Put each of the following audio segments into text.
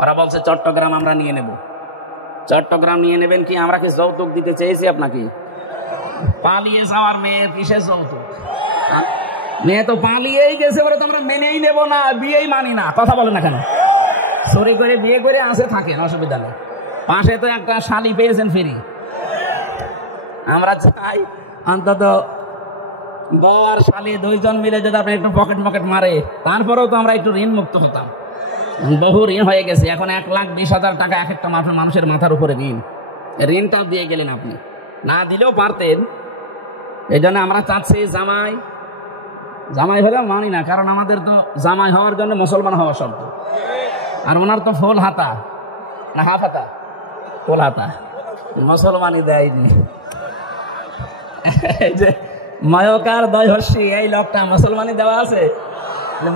ওরা বলছে চট্টগ্রাম আমরা নিয়ে নেব। চট্টগ্রাম নিয়ে নেবেন কি? আমরা কি যৌতুক দিতে চেয়েছি আপনাকে? পালিয়ে যাওয়ার মেয়ে কিসের যৌতুক? মেয়ে তো পালিয়েই গেছে, ওরা তো আমরা মেনেই নেব না, বিয়েই মানি না। কথা বলে না কেন? চুরি করে বিয়ে করে আসে থাকেন, অসুবিধা নেই। পাশে তো একটা শালি পেয়েছেন ফ্রি। আমরা চাই অন্তত বর শালি দুইজন মিলে যদি আপনি একটু পকেট মারে, তারপরেও তো আমরা একটু ঋণ মুক্ত হতাম। বহু ঋণ হয়ে গেছে, এখন 1,20,000 টাকা এক একটা মানুষের মাথার উপরে ঋণ। ঋণটা দিয়ে গেলেন আপনি, না দিলেও পারতেন। এই জন্য আমরা চাচ্ছি জামাই হলে মানি না, কারণ আমাদের তো জামাই হওয়ার জন্য মুসলমান হওয়া শর্ত। আর ওনার তো ফুল হাতা না হাফ হাতা? ফুল হাতা, মুসলমানই দেয়নি। এই যে ময়কার দয়হর্ষি এই লোকটা মুসলমানি দেওয়া আছে,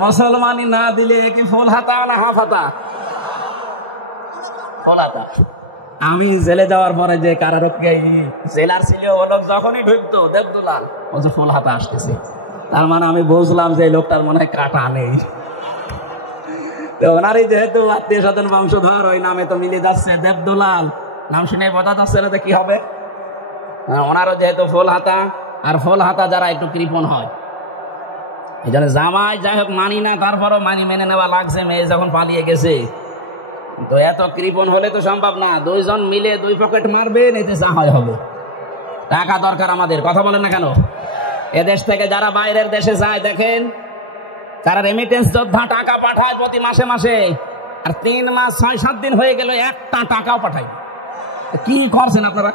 মুসলমানি না দিলে কি ফুল হাতা না হাফ হাতা? ফুল হাতা। আমি জেলে যাওয়ার পরে যে কারারক্ষী জেলার ছিল, ও লোক যখনই ঢুকতো দেবদুলাল ও যে ফুল হাতা আসতেছে, তার মানে আমি বুঝলাম যে লোকটার মনে হয় কাটা নেই। তো ওনারই যেহেতু আত্মীয় স্বজন বংশধর, ওই নামে তো মিলে যাচ্ছে দেবদুলাল, নাম শুনে বোঝা যাচ্ছে না কি হবে। ওনারও যেহেতু ফুল হাতা, আর ফুল হাতা যারা একটু কৃপণ হয়, এই জন্য জামাই যাই হোক মানি না, তারপরও মেনে নেওয়া লাগছে। মেয়ে যখন পালিয়ে গেছে, তো এত কৃপণ হলে তো সম্ভব না। দুইজন মিলে 2 পকেট মারবেন, এতে যা হয় হবে। টাকা দরকার আমাদের, কথা বলেন না কেন? এদেশ থেকে যারা বাইরের দেশে যায় দেখেন, তারা রেমিটেন্স যোদ্ধা টাকা পাঠায় প্রতি মাসে মাসে, আর 3 মাস 6-7 দিন হয়ে গেল একটা টাকাও পাঠায়। কি করছেন আপনারা?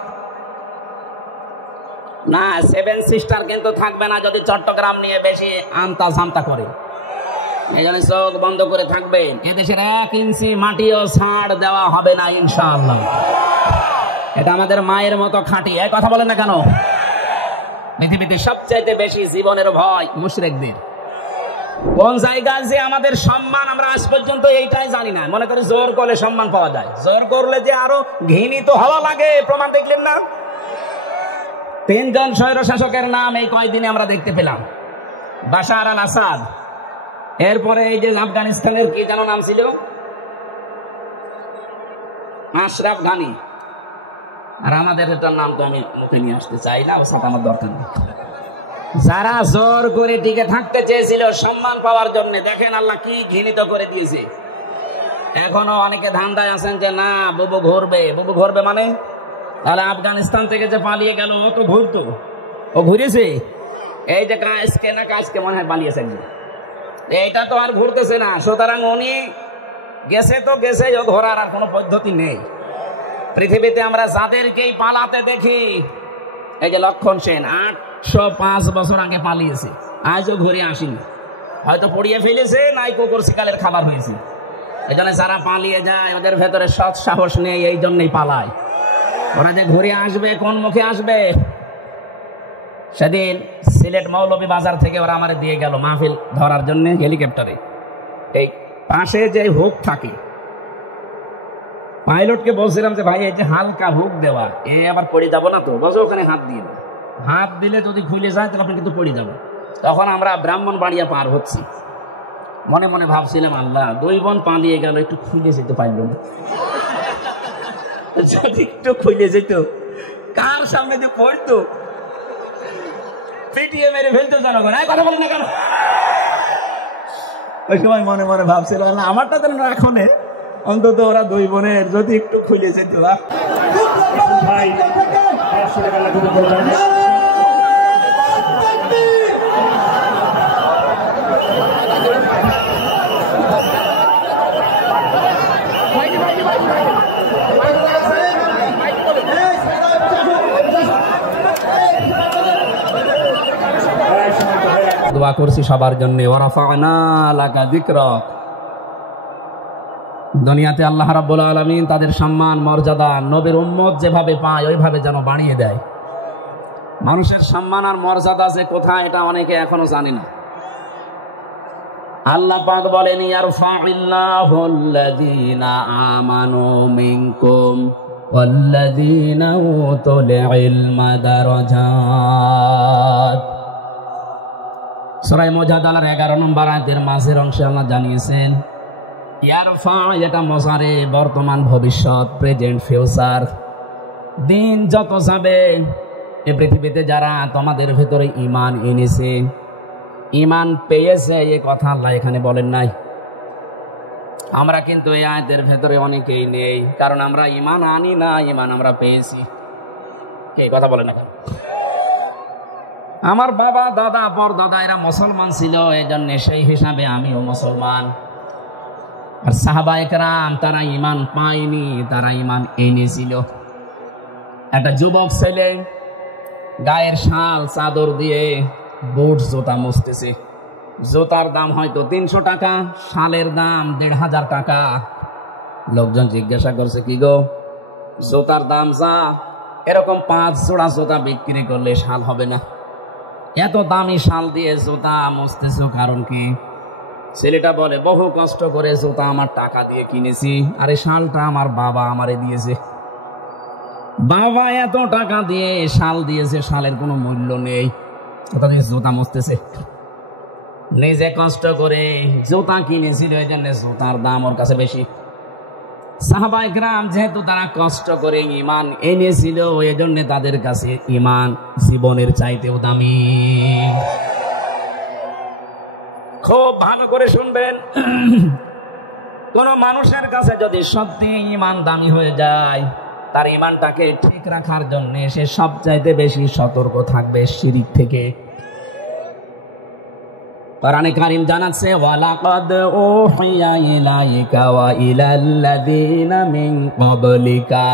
না, 7 সিস্টার কিন্তু থাকবে না যদি চট্টগ্রাম নিয়ে বেশি আমতা ঝামতা করে। এই জন্য চোখ বন্ধ করে থাকবেন। এদেশের 1 ইঞ্চি মাটিও ছাড় দেওয়া হবে না ইনশাআল্লাহ। এটা আমাদের মায়ের মতো খাঁটি। এই কথা বলেন না কেন? পৃথিবীতে সবচাইতে বেশি জীবনের ভয় মুশরিকদের। কোন জায়গায় যে আমাদের সম্মান আমরা আজ পর্যন্ত এইটাই জানি না। মনে করি জোর করলে সম্মান পাওয়া যায়, জোর করলে যে আরো ঘৃণিত হওয়া লাগে, প্রমাণ দেখলেন না? 3 জন স্বৈর শাসকের নাম এই কয়েকদিনে আমরা দেখতে পেলাম। বাশার আল আসাদ, এরপরে এই যে আফগানিস্তানের কি যেন নাম ছিল, আশরাফ ঘানি, আর আমাদের এটার নাম তো আমি মুখে নিয়ে আসতে চাই না, ওটা আমার দরকার নেই। যারা জোর করে টিকে থাকতে চেয়েছিল সম্মান পাওয়ার জন্য, দেখেন আল্লাহ কি ঘৃণিত করে দিয়েছে। এখনো অনেকে ধান্দায় আছেন যে না বুবু ঘুরবে মানে, তাহলে আফগানিস্তান থেকে যে পালিয়ে গেল ও তো ঘুরতো, ও ঘুরেছে। এই যে কাজকে মনে হয় পালিয়েছে, এইটা তো আর ঘুরতেছে না। সুতরাং উনি গেছে তো গেছে, ও ঘোরার আর কোনো পদ্ধতি নেই। পৃথিবীতে আমরা যাদেরকেই পালাতে দেখি, এই যে লক্ষণ সেন 805 বছর আগে পালিয়েছে, আজও ঘুরে আসেনি। হয়তো পড়িয়ে ফেলেছে, নাই কুকুর শিকালের খাবার হয়েছে। এই জন্য যারা পালিয়ে যায় ওদের ভেতরে সৎ সাহস নেই, এই জন্যই পালায়। ওরা যে ঘুরে আসবে কোন মুখে আসবে? সেদিন সিলেট মৌলভী বাজার থেকে ওরা আমার দিয়ে গেল মাহফিল ধরার জন্য হেলিকপ্টারে। এই পাশে যে হুক থাকে, পাইলটকে বলছিলাম যে ভাই এই যে হালকা হুক দেওয়া, এ আবার পড়ে যাবো না তো? বলছে ওখানে হাত দিয়ে দাও, হাত দিলে যদি খুলে যায় তাহলে আপনি কিন্তু পড়ে যাবো। তখন আমরা ব্রাহ্মণবাড়িয়া পার হচ্ছি, মনে মনে ভাবছিলাম আল্লাহ 2 বোন পালিয়ে গেল, একটু খুলে যেতে পারল না। যদি একটু খুলে যেত, কার সামনে যে পড়তো, পিটিয়ে মেরে ফেলতো জনগণ। কথা বলেন না কেন? ওই সময় মনে মনে ভাবছিলাম না আমারটা তো এখন অন্তত ওরা 2 বোনের যদি একটু খুলে যেত। ভাই দোয়া করছি সবার জন্য। ওয়ারাফা'না লাকা যিকরাক। দুনিয়াতে আল্লাহ রাব্বুল আলামিন তাদের সম্মান মর্যাদা নবীর উম্মত যেভাবে পায় ওইভাবে যেন বাড়িয়ে দেয়। মানুষের সম্মান আর মর্যাদা যে কোথায় এটা অনেকে এখনো জানে না। আল্লাহ পাক বলেন ইয়ারফা'িল্লাহুল্লাযীনা আমানু মিনকুম ওয়াল্লাযীনা উতুল ইলমা দারাজাত। সূরা মুজাদালার 11 নম্বর আয়াতের মাঝের অংশে আল্লাহ জানিয়েছেন ইয়ারফা এটা মজারে, বর্তমান ভবিষ্যৎ, প্রেজেন্ট ফিউচার। দিন যত যাবে এ পৃথিবীতে যারা তোমাদের ভেতরে ঈমান এনেছে, ঈমান পেয়েছে, এ কথা আল্লাহ এখানে বলেন নাই। আমরা কিন্তু এই আয়াতের ভেতরে অনেকেই নেই, কারণ আমরা ঈমান আনি না, ঈমান আমরা পেয়েছি। এই কথা বলে না। আমার বাবা দাদা পরদাদা এরা মুসলমান ছিল, এই জন্য সেই হিসাবে আমিও মুসলমান। আর সাহাবায়ে কেরাম তারা ঈমান পায়নি, তারা ঈমান এনেছিল। একটা যুবক ছেলে গায়ের শাল চাদর দিয়ে বুট জুতা মুছতেছে। জুতার দাম হয়তো 300 টাকা, শালের দাম 1500 টাকা। লোকজন জিজ্ঞাসা করছে, কি গো, জুতার দাম যা, এরকম 5 জোড়া জুতা বিক্রি করলে শাল হবে না? এত দামি শাল দিয়ে জুতা মুছতেছো, কারণ কি? ছেলেটা বলে, বহু কষ্ট করে জুতা আমার টাকা দিয়ে কিনেছি, আর এই শালটা আমার বাবা আমারে দিয়েছে। বাবা এত টাকা দিয়ে শাল দিয়েছে, শালের কোনো মূল্য নেই, ওটা দিয়ে জুতা মুছতেছে। নিজে কষ্ট করে জুতা কিনেছিল, এই জন্য জুতার দাম ওর কাছে বেশি। সাহাবায়ে কেরাম যেহেতু তারা কষ্ট করে ঈমান এনেছিল, এই জন্য তাদের কাছে ঈমান জীবনের চাইতেও দামি। খুব ভালো করে শুনবেন, কোন মানুষের কাছে যদি সত্যি ঈমান দামি হয়ে যায়, তার ঈমানটাকে ঠিক রাখার জন্য সে সবচাইতে বেশি সতর্ক থাকবে শিরিক থেকে। কোরআনে কারীম জানাচ্ছে, ওয়ালাকাদ উহিয়া ইলাইকা ওয়া ইলাল্লাযীনা মিন ক্বাবলিকা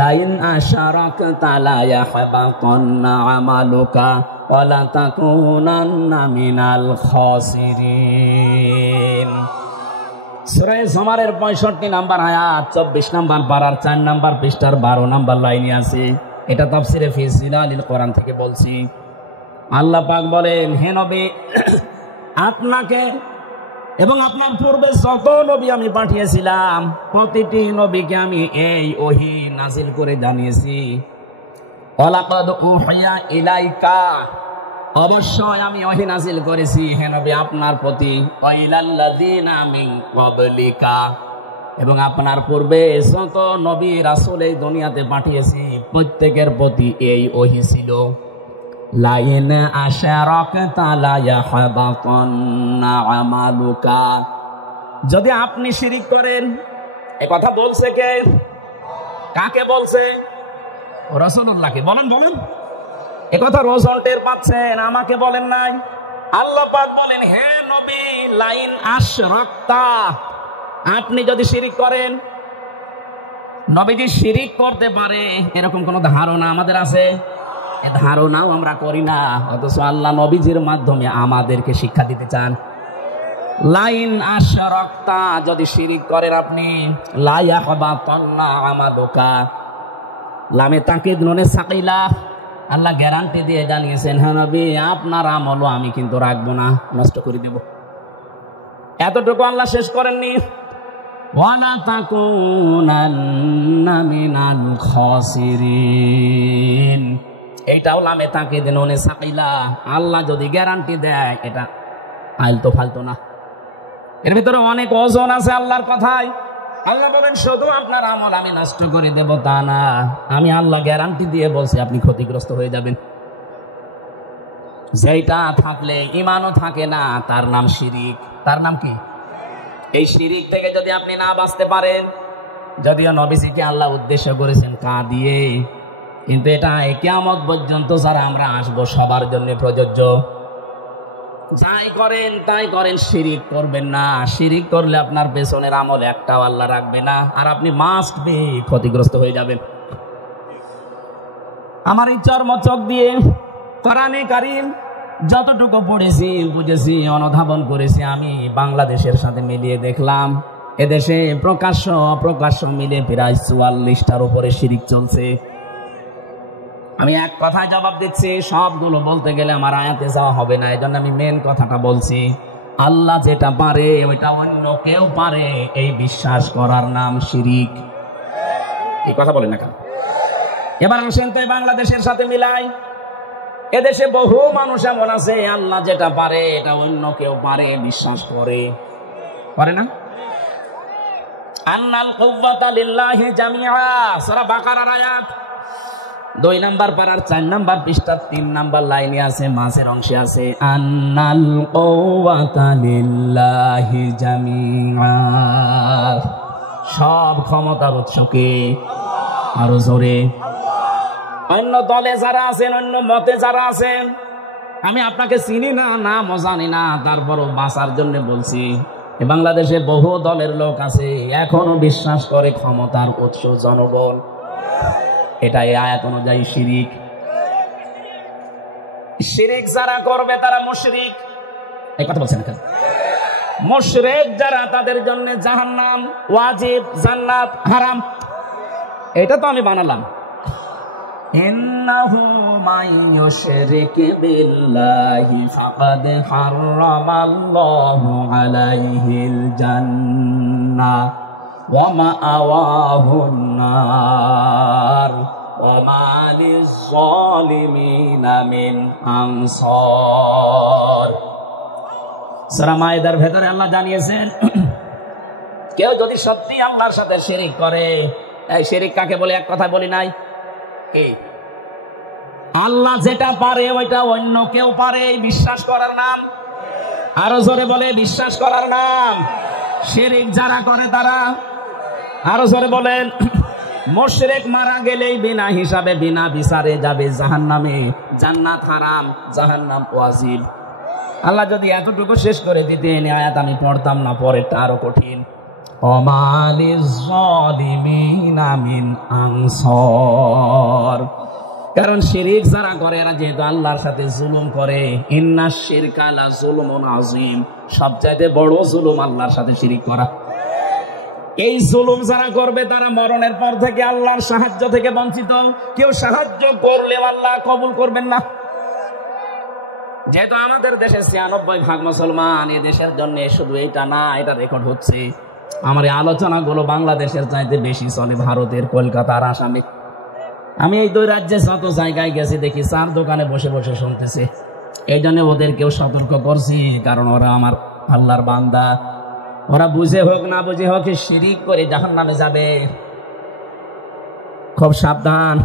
লাইন আশরাকতা লা ইয়াহবাতান্না আমালুকা ওয়া লা তাকুনান্না মিনাল খাসিরিন। সূরা জুমারের 65 নম্বর আয়াত, 24 নম্বর পারার 4 নম্বর পৃষ্ঠার 12 নম্বর লাইনে আছে। এটা তাফসীরে ফি জিলালিল কোরআন থেকে বলছি। আল্লাহ পাক বলেন, হে নবী, আপনাকে এবং আপনার পূর্বে যত নবী আমি পাঠিয়েছিলাম, প্রতিটি নবীকে আমি এই ওহী নাজিল করে জানিয়েছি। ওয়ালাকাদ উহিয়া ইলাইকা, অবশ্যই আমি ওহী নাজিল করেছি হে নবী আপনার প্রতি, ওয়া ইলাল্লাযীনা মিন ক্বাবলিকা, এবং আপনার পূর্বে যত নবী রাসূল এই দুনিয়াতে পাঠিয়েছি প্রত্যেকের প্রতি এই ওহী ছিল। লাইন আশরাকতা লা ইয়াহবাতান্না আমালুকা, যদি আপনি শিরিক করেন। এই কথা বলছে কে? কাকে বলছে? রাসূলুল্লাহকে। বলেন বলেন, এই কথা রাসূল টের পাচ্ছেন, আমাকে বলেন নাই। আল্লাহ পাক বলেন, হে নবী, লাইন আশরাকতা, আপনি যদি শিরিক করেন। নবীজি শিরিক করতে পারে এরকম কোন ধারণা আমাদের আছে? ধারণাও আমরা করি না, অথচ আল্লাহ নবীজির মাধ্যমে আমাদেরকে শিক্ষা দিতে চান। লাইন আশরাকতা, যদি শিরিক করেন আপনি, লা ইয়াহবাতান্না আমালুকা, লামে তাকিদ নুনে সাকিলা, আল্লাহ গ্যারান্টি দিয়ে জানিয়েছেন, হ্যাঁ নবী, আপনার আমলও আমি কিন্তু রাখবো না, নষ্ট করে দেব। এতটুকু আল্লাহ শেষ করেননি, ওয়ালা তাকুনান্না মিনাল খাসিরিন, এইটাও লামে তাকিদ নুনে সাকিলা। আল্লাহ যদি গ্যারান্টি দেয়, এটা আলতো ফালতো না, এর ভিতরে অনেক ওজন আছে আল্লাহর কথায়। আল্লাহ বলেন, শুধু আপনার আমল আমি নষ্ট করে দেব তা না, আমি আল্লাহ গ্যারান্টি দিয়ে বলছি আপনি ক্ষতিগ্রস্ত হয়ে যাবেন। যেটা থাকলে ঈমানও থাকে না, তার নাম শিরিক। তার নাম কি? এই শিরিক থেকে যদি আপনি না বাঁচতে পারেন, যদিও নবীজিকে আল্লাহ উদ্দেশ্য করেছেন কা দিয়ে, কিন্তু এটা কিয়ামত পর্যন্ত যারা আমরা আসবো সবার জন্য প্রযোজ্য। যাই করেন তাই করেন, শিরিক করবেন না। শিরিক করলে আপনার পেছনের আমল একটাও আল্লাহ রাখবে না, আর আপনি মাস্ট বি ক্ষতিগ্রস্ত হয়ে যাবেন। আমার এই চর্মচক দিয়ে কোরআনে কারীম যতটুকু পড়েছি, বুঝেছি, অনুধাবন করেছি, আমি বাংলাদেশের সাথে মিলিয়ে দেখলাম, এদেশে প্রকাশ্য অপ্রকাশ্য মিলে প্রায় 44টার উপরে শিরিক চলছে। আমি এক কথায় জবাব দিচ্ছি, সবগুলো বলতে গেলে আমার আয়াতে যাওয়া হবে না, এজন্য আমি মেন কথাটা বলছি। আল্লাহ যেটা পারে ওইটা অন্য কেউ পারে, এই বিশ্বাস করার নাম শিরিক। এই কথা বলেন না কেন? এবার আসেন তো বাংলাদেশের সাথে মিলাই। এদেশে বহু মানুষ এমন আছে, আল্লাহ যেটা পারে এটা অন্য কেউ পারে বিশ্বাস করে, পারে না? আন্নাল কুওয়াতা লিল্লাহি জামিআ, সূরা বাকারার আয়াত 2 নাম্বার পারার 4 নাম্বার পৃষ্ঠা 3 নাম্বার লাইনে আছে, মাঝের অংশে আছে আন্নাল কুওয়াতা লিল্লাহি জামিআ, সব ক্ষমতার উৎসকে। আরো জোরে। অন্য দলে যারা আছেন, অন্য মতে যারা আছেন, আমি আপনাকে চিনি না, নাম জানি না, তারপরও বাঁচার জন্য বলছি, বাংলাদেশে বহু দলের লোক আছে এখনো বিশ্বাস করে ক্ষমতার উৎস জনগণ। এটা এই আয়াত অনুযায়ী শিরিক। শিরিক যারা করবে তারা মুশরিক। এই কথা বলছেন কেন? মুশরিক যারা তাদের জন্য জাহান্নাম ওয়াজিব, জান্নাত হারাম। এটা তো আমি বানালাম। ইন্নাহু মান ইউশরিক বিল্লাহি ফাকাদ হারামাল্লাহু আলাইহিল জান্নাহ ওয়া মাআওয়াহুন নার ওয়া মা লিয-যালিমিনা মিন আনসার। সূরা মায়েদার ভেতরে আল্লাহ জানিয়েছেন, কেউ যদি সত্যি আল্লাহর সাথে শিরিক করে, এই শিরিক কাকে বলে এক কথা বলি নাই, এই আল্লাহ যেটা পারে ওইটা অন্য কেউ পারে, বিশ্বাস করার নাম। আরো জোরে বলে, বিশ্বাস করার নাম। শিরিক যারা করে তারা, আরো জোরে বলেন, মুশরিক মারা গেলেই বিনা হিসাবে বিনা বিচারে যাবে জাহান্নামে। জান্নাত হারাম, জাহান্নাম ওয়াজিব। আল্লাহ যদি এতটুকু শেষ করে দিতেন, আয়াত আমি পড়তাম না, পরেরটা আরো কঠিন। ওমা লিয-যালিমিনা মিন আনসার। কারণ শিরিক যারা করে এরা যেহেতু আল্লাহর সাথে জুলুম করে, ইন্নাশ শিরকা লা যুলমুন আযীম, সবচাইতে বড় জুলুম আল্লাহর সাথে শিরিক করা। এই জুলুম যারা করবে তারা মরণের পর থেকে আল্লাহর সাহায্য থেকে বঞ্চিত। কেউ সাহায্য করলে আল্লাহ কবুল করবেন না। যেহেতু আমাদের দেশে ৯৬% মুসলমান, এ দেশের জন্য শুধু এটা না, এটা রেকর্ড হচ্ছে। আমার এই আলোচনাগুলো বাংলাদেশের চাইতে বেশি চলে ভারতের, কলকাতার, আসামে। আমি এই 2 রাজ্যে যত জায়গায় গেছি দেখি 4 দোকানে বসে বসে শুনতেছে। এই জন্য ওদেরকেও সতর্ক করছি, কারণ ওরা আমার আল্লাহর বান্দা। ওরা বুঝে হোক না বুঝে হোক শিরিক করে জাহান্নামে যাবে। খুব সাবধান।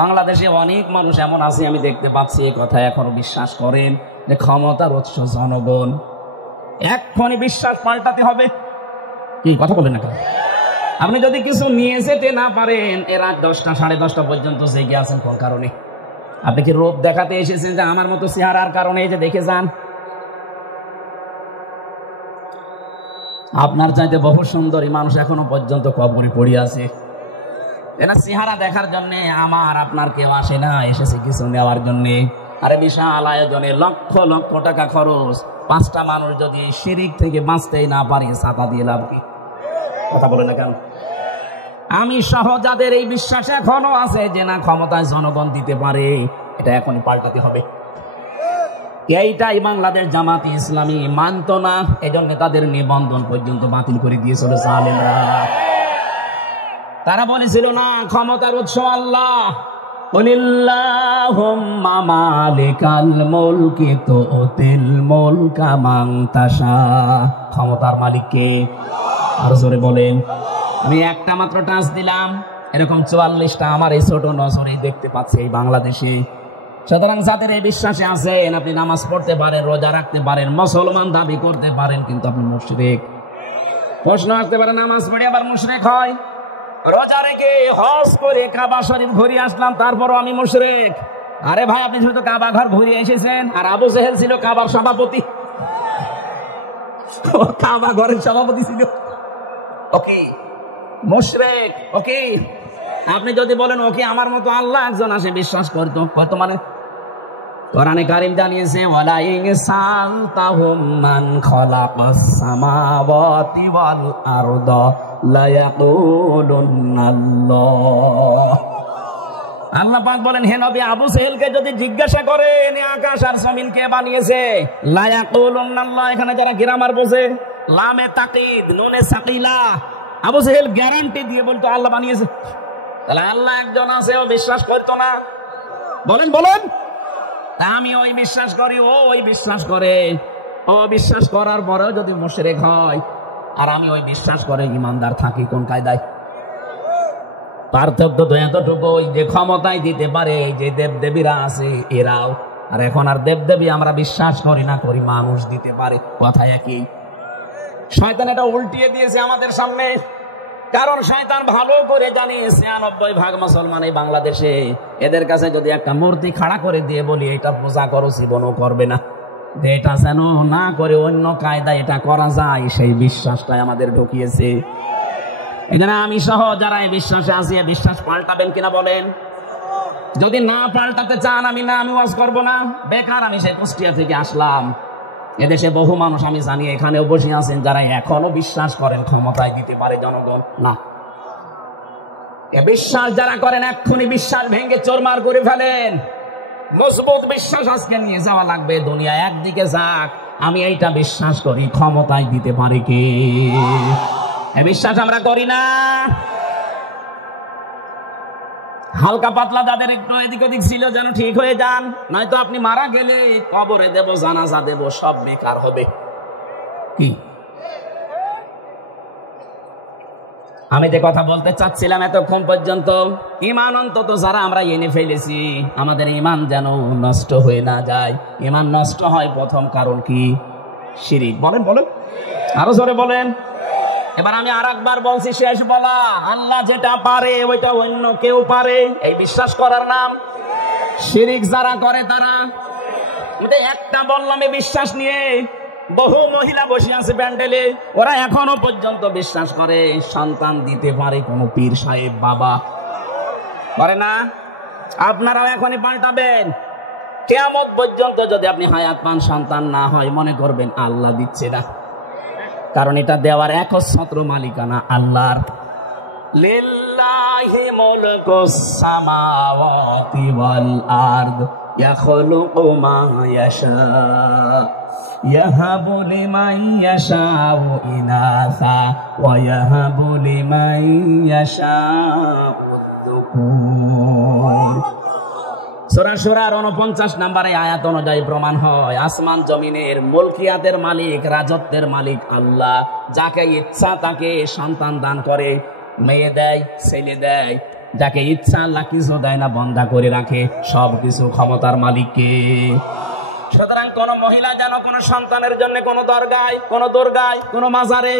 বাংলাদেশে অনেক মানুষ এমন আছে, আমি দেখতে পাচ্ছি, এই কথা এখনো বিশ্বাস করেন যে ক্ষমতার উৎস জনগণ। এক্ষুনি বিশ্বাস পাল্টাতে হবে। কি কথা বলেন না কেন? আপনি যদি কিছু নিয়ে যেতে না পারেন, এ রাত 10টা 10:30 পর্যন্ত জেগে আছেন কোন কারণে? আপনি কি রূপ দেখাতে এসেছেন যে আমার মতো চেহারার কারণে? এই যে দেখে যান, আপনার চাইতে বহু সুন্দরী মানুষ এখনো পর্যন্ত কবরে পড়ে আছে। এরা চেহারা দেখার জন্য আমার আপনার কেউ আসে না, এসেছে কিছু নেওয়ার জন্য। আরে বিশাল আয়োজনে লক্ষ লক্ষ টাকা খরচ, 5টা মানুষ যদি শিরিক থেকে বাঁচতেই না পারে, ছাতা দিয়ে লাভ কি? কথা বলে না কেন? আমি সহ যাদের এই বিশ্বাস এখনো আছে যে না ক্ষমতায় জনগণ দিতে পারে, এটা এখনই পাল্টাতে হবে। এইটাই বাংলাদেশ জামাতে ইসলামী মানত না, এজন্য তাদের নিবন্ধন পর্যন্ত বাতিল করে দিয়েছিল জালেমরা। তারা বলেছিল না ক্ষমতার উৎস আল্লাহ, কুলিল্লাহুম্মা মালিকাল মুলকি তুতিল মুলকা মান তাশা। ক্ষমতার মালিক কে? আর জোরে বলেন। আমি একটা মাত্র টাচ দিলাম, এরকম 44টা আমার এই ছোট নজরেই দেখতে পাচ্ছি এই বাংলাদেশে। সুতরাং যাদের এই বিশ্বাসে আছেন, আপনি নামাজ পড়তে পারেন, রোজা রাখতে পারেন, মুসলমান দাবি করতে পারেন, কিন্তু আপনি মুশরিক। প্রশ্ন আসতে পারে, নামাজ পড়ে আবার মুশরিক হয়? রোজা রেখে হজ করে কাবা শরীফ ঘুরে আসলাম, তারপরও আমি মুশরিক? আরে ভাই, আপনি শুধু কাবা ঘর ঘুরে এসেছেন, আর আবু জেহেল ছিল কাবার সভাপতি, কাবা ঘরের সভাপতি ছিল। ওকে মুশরিক, ওকে। আপনি যদি বলেন ওকে আমার মতো আল্লাহ একজন আসে বিশ্বাস করতো, কত মানে কোরআনে কারীম জানিয়েছে, ওয়ালা ইন সালতাহুম মান খালাকাস সামাওয়াতি ওয়াল আরদা লা ইয়াকুলুনাল্লাহ। আল্লাহ পাক বলেন, হে নবী, আবু জেহেলকে যদি জিজ্ঞাসা করেন আকাশ আর জমিন কে বানিয়েছে, লা ইয়াকুলুনাল্লাহ, এখানে যারা গ্রামার বোঝে, লামে তাকিদ নুনে সাকিলা, আবু জেহেল গ্যারান্টি দিয়ে বলতো আল্লাহ বানিয়েছে। তাহলে আল্লাহ একজন আছে, ও বিশ্বাস করতো না? বলেন বলেন। আমি ওই বিশ্বাস করি, ও ওই বিশ্বাস করে। ও বিশ্বাস করার পরেও যদি মুশরিক হয়, আর আমি ওই বিশ্বাস করে ইমানদার থাকি কোন কায়দায়? পার্থক্য তো এতটুকু, যে ক্ষমতায় দিতে পারে যে দেবদেবীরা আছে এরাও, আর এখন আর দেবদেবী আমরা বিশ্বাস করি না, করি মানুষ দিতে পারে, কথা একই। শয়তান এটা উল্টিয়ে দিয়েছে আমাদের সামনে, কারণ শয়তান ভালো করে জানে ৯৬% মুসলমান এই বাংলাদেশে, এদের কাছে যদি একটা মূর্তি খাড়া করে দিয়ে বলি এটা পূজা করো, জীবনও করবে না। এটা যেন না করে অন্য কায়দায় এটা করা যায়, সেই বিশ্বাসটাই আমাদের ঢুকিয়েছে। এখানে আমি সহ যারা এই বিশ্বাসে আছি, বিশ্বাস পাল্টাবেন কিনা বলেন? যদি না পাল্টাতে চান আমি ওয়াজ করবো না, বেকার। আমি সেই কুষ্টিয়া থেকে আসলাম, এদেশে বহু মানুষ আমি জানি এখানেও বসে আছেন যারা এখনো বিশ্বাস করেন ক্ষমতায় দিতে পারে জনগণ। না, এ বিশ্বাস যারা করেন এক্ষুনি বিশ্বাস ভেঙে চোরমার করে ফেলেন। মজবুত বিশ্বাস আজকে নিয়ে যাওয়া লাগবে, দুনিয়া একদিকে যাক। আমি এইটা বিশ্বাস করি ক্ষমতায় দিতে পারে কে, এ বিশ্বাস আমরা করি না। হালকা পাতলা যাদের একটু এদিক ওদিক ছিল যেন ঠিক হয়ে যান, নয়তো আপনি মারা গেলে কবরে দেব, জানাজা দেব, সব বেকার হবে। কি আমি যে কথা বলতে চাচ্ছিলাম এতক্ষণ পর্যন্ত, ঈমান অন্তত যারা আমরা এনে ফেলেছি, আমাদের ঈমান যেন নষ্ট হয়ে না যায়। ঈমান নষ্ট হয় প্রথম কারণ কি? শিরিক। বলেন বলেন, আরো জোরে বলেন। এবার আমি আরেকবার বলছি, শেষ বলা, আল্লাহ যেটা পারে ওইটা অন্য কেউ পারে, এই বিশ্বাস করার নাম শিরিক। যারা করে তারা, একটা বললাম এই বিশ্বাস নিয়ে বহু মহিলা বসে আছে প্যান্ডেলে, ওরা এখনো পর্যন্ত বিশ্বাস করে সন্তান দিতে পারে কোনো পীর সাহেব বাবা, করে না? আপনারাও এখনই পাল্টাবেন। কিয়ামত পর্যন্ত যদি আপনি হায়াত পান, সন্তান না হয়, মনে করবেন আল্লাহ দিচ্ছে না, কারণ এটা দেওয়ার একচ্ছত্র মালিকানা আল্লাহর। লিল্লাহি মুলকুস সামাওয়াতি ওয়াল আরদ ইয়াখলুকু মা ইয়াশা ইয়াহাবু লিমান ইয়াশাউ ইনাসা ওয়া ইয়াহাবু লিমান ইয়াশাউ যুকুর। সূরা সূরার 49 নম্বরে আয়াত অনুযায়ী প্রমাণ হয় আসমান জমিনের মুলকিয়াতের মালিক, রাজত্বের মালিক আল্লাহ। যাকে ইচ্ছা তাকে সন্তান দান করে, মেয়ে দেয়, ছেলে দেয়। যাকে ইচ্ছা আল্লাহ কিছু দেয় না, বন্ধা করে রাখে। সবকিছু ক্ষমতার মালিককে। সুতরাং কোন মহিলা যেন কোন সন্তানের জন্য কোন দরগায়, কোন দরগায়, কোন মাজারে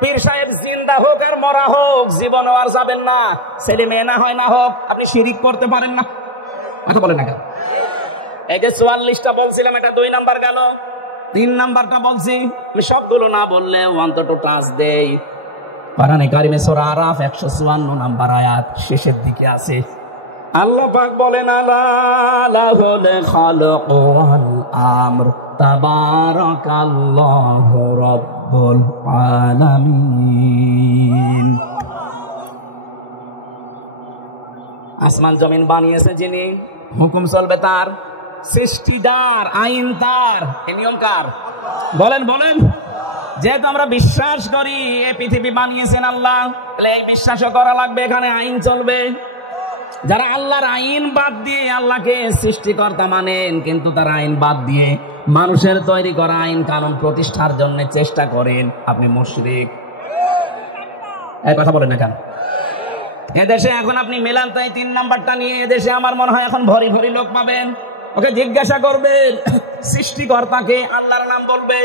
পীর সাহেব জিন্দা হোক আর মরা হোক, জীবনও আর যাবেন না। ছেলে মেয়ে না হয় না হোক, আপনি শিরিক করতে পারেন না। কথা বলেন না কেন? এই যে 44টা বলছিলাম, এটা 2 নাম্বার গেল। 3 নাম্বারটা বলছি, আমি সবগুলো না বললে অন্তত টাচ দেই। কোরআনে কারিমে সূরা আরাফ 154 নাম্বার আয়াত শেষের দিকে আছে। আল্লাহ পাক বলেন, আলা লাহুল খালকু ওয়াল আমর তাবারাকাল্লাহু রাব্বুল আলামিন। আসমান জমিন বানিয়েছে যিনি, হুকুম চলবে তার, সৃষ্টিদার, আইন তার, এ নিয়ম কার? বলেন বলেন। যেহেতু আমরা বিশ্বাস করি এই পৃথিবী বানিয়েছেন আল্লাহ, তাহলে এই বিশ্বাসও করা লাগবে এখানে আইন চলবে। যারা আল্লাহর আইন বাদ দিয়ে আল্লাহকে সৃষ্টিকর্তা মানেন, কিন্তু তার আইন বাদ দিয়ে মানুষের তৈরি করা আইন কানুন প্রতিষ্ঠার জন্য চেষ্টা করেন, আপনি মুশরিক। এই কথা বলেন না কেন? এদেশে এখন আপনি মেলান তাই 3 নাম্বারটা নিয়ে, এদেশে আমার মনে হয় এখন ভরি ভরি লোক পাবেন। ওকে জিজ্ঞাসা করবেন সৃষ্টিকর্তাকে, আল্লাহর নাম বলবে,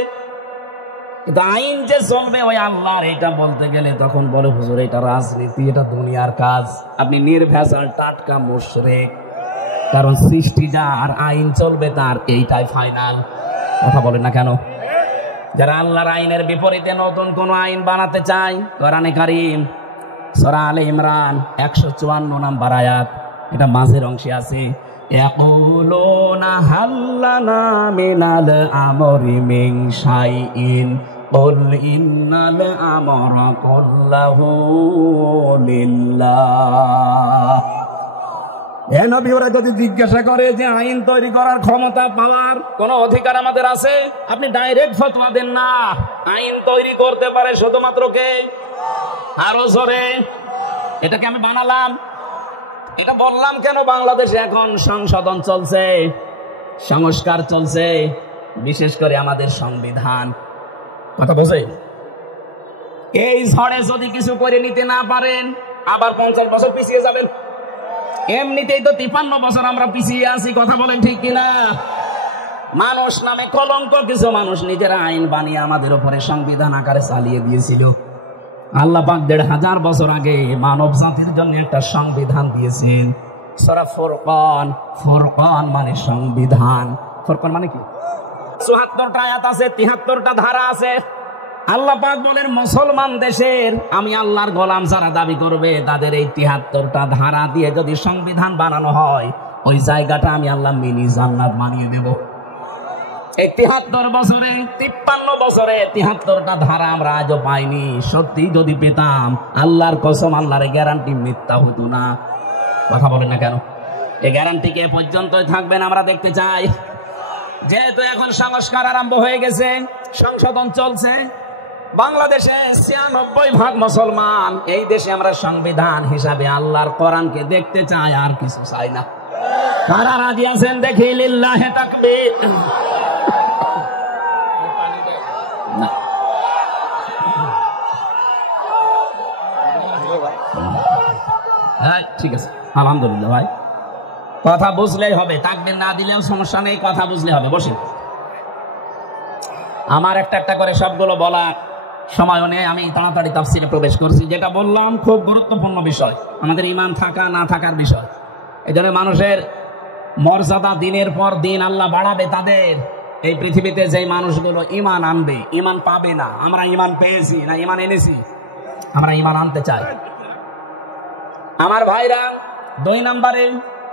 কিন্তু আইন যে চলবে ওই আল্লাহর, এটা বলতে গেলে তখন বলে হুজুর এটা রাজনীতি, এটা দুনিয়ার কাজ। আপনি নির্ভেজাল টাটকা মুশরিক, কারণ সৃষ্টি যার, আইন চলবে তার, এইটাই ফাইনাল। কথা বলেন না কেন? যারা আল্লাহর আইনের বিপরীতে নতুন কোন আইন বানাতে চায়, কোরআনে কারীম সূরা আলে ইমরান 154 নাম্বার আয়াত, এটা মাঝের অংশে আছে, ইয়াকুলুনা হাল্লানা মিনাল আমরি মিন শাইইন কুল ইন্নাল আমরা কুল্লাহু লিল্লাহ। এ নবী, ওরা যদি জিজ্ঞাসা করে যে আইন তৈরি করার ক্ষমতা পাওয়ার কোন অধিকার আমাদের আছে, আপনি ডাইরেক্ট ফতোয়া দেন না। আইন তৈরি করতে পারে শুধুমাত্র কে? আরো জোরে। এটাকে আমি বানালাম, এটা বললাম কেন? বাংলাদেশে এখন সংশোধন চলছে, সংস্কার চলছে, বিশেষ করে আমাদের সংবিধান। কথা বোঝে? এই ঝড়ে যদি কিছু করে নিতে না পারেন আবার 50 বছর পিছিয়ে যাবেন। এমনিতেই তো 53 বছর আমরা পিছিয়ে আছি, কথা বলেন ঠিক কিনা? মানুষ নামে কলঙ্ক কিছু মানুষ নিজেরা আইন বানিয়ে আমাদের উপরে সংবিধান আকারে চালিয়ে দিয়েছিল। আল্লাহ পাক 1500 বছর আগে মানব জাতির জন্য একটা সংবিধান দিয়েছেন। সূরা ফুরকান, ফুরকান মানে সংবিধান। ফুরকান মানে কি? 74টা আয়াত আছে, 73টা ধারা আছে। আল্লাহ পাক বলেন মুসলমান দেশের আমি আল্লাহর গোলাম যারা দাবি করবে তাদের এই 73টা ধারা দিয়ে যদি সংবিধান বানানো হয় ওই জায়গাটা আমি আল্লাহ মিনি জান্নাত বানিয়ে দেব। এই 73 বছরে 53 বছরে 73টা ধারা আমরা আজও পাইনি। সত্যি যদি পেতাম আল্লাহর কসম, আল্লাহর গ্যারান্টি মিথ্যা হতো না। কথা বলেন না কেন? এই গ্যারান্টি কে পর্যন্তই থাকবেন আমরা দেখতে চাই। যেহেতু এখন সংস্কার আরম্ভ হয়ে গেছে, সংশোধন চলছে, বাংলাদেশে 96% মুসলমান, এই দেশে আমরা সংবিধান হিসাবে আল্লাহর কোরআনকে দেখতে চাই, আর কিছু চাই না। কারা রাজি আছেন দেখি? লিল্লাহি তাকবীর। ঠিক আছে, আলহামদুলিল্লাহ ভাই, কথা বুঝলেই হবে, তাকবীর না দিলেও সমস্যা নেই, কথা বুঝলে হবে। বসে আমার একটা একটা করে সবগুলো বলা সময় নেই, আমি তাড়াতাড়ি তাফসীরে প্রবেশ করছি। যেটা বললাম খুব গুরুত্বপূর্ণ বিষয়, আমাদের ঈমান থাকা না থাকার বিষয়। এই জন্য মানুষের মর্যাদা দিনের পর দিন আল্লাহ বাড়াবে তাদের। এই পৃথিবীতে যে মানুষগুলো ঈমান আনবে, ঈমান পাবে না। আমরা ঈমান পেয়েছি না ঈমান এনেছি? আমরা ঈমান আনতে চাই। আমার ভাইরা, 2 নম্বরে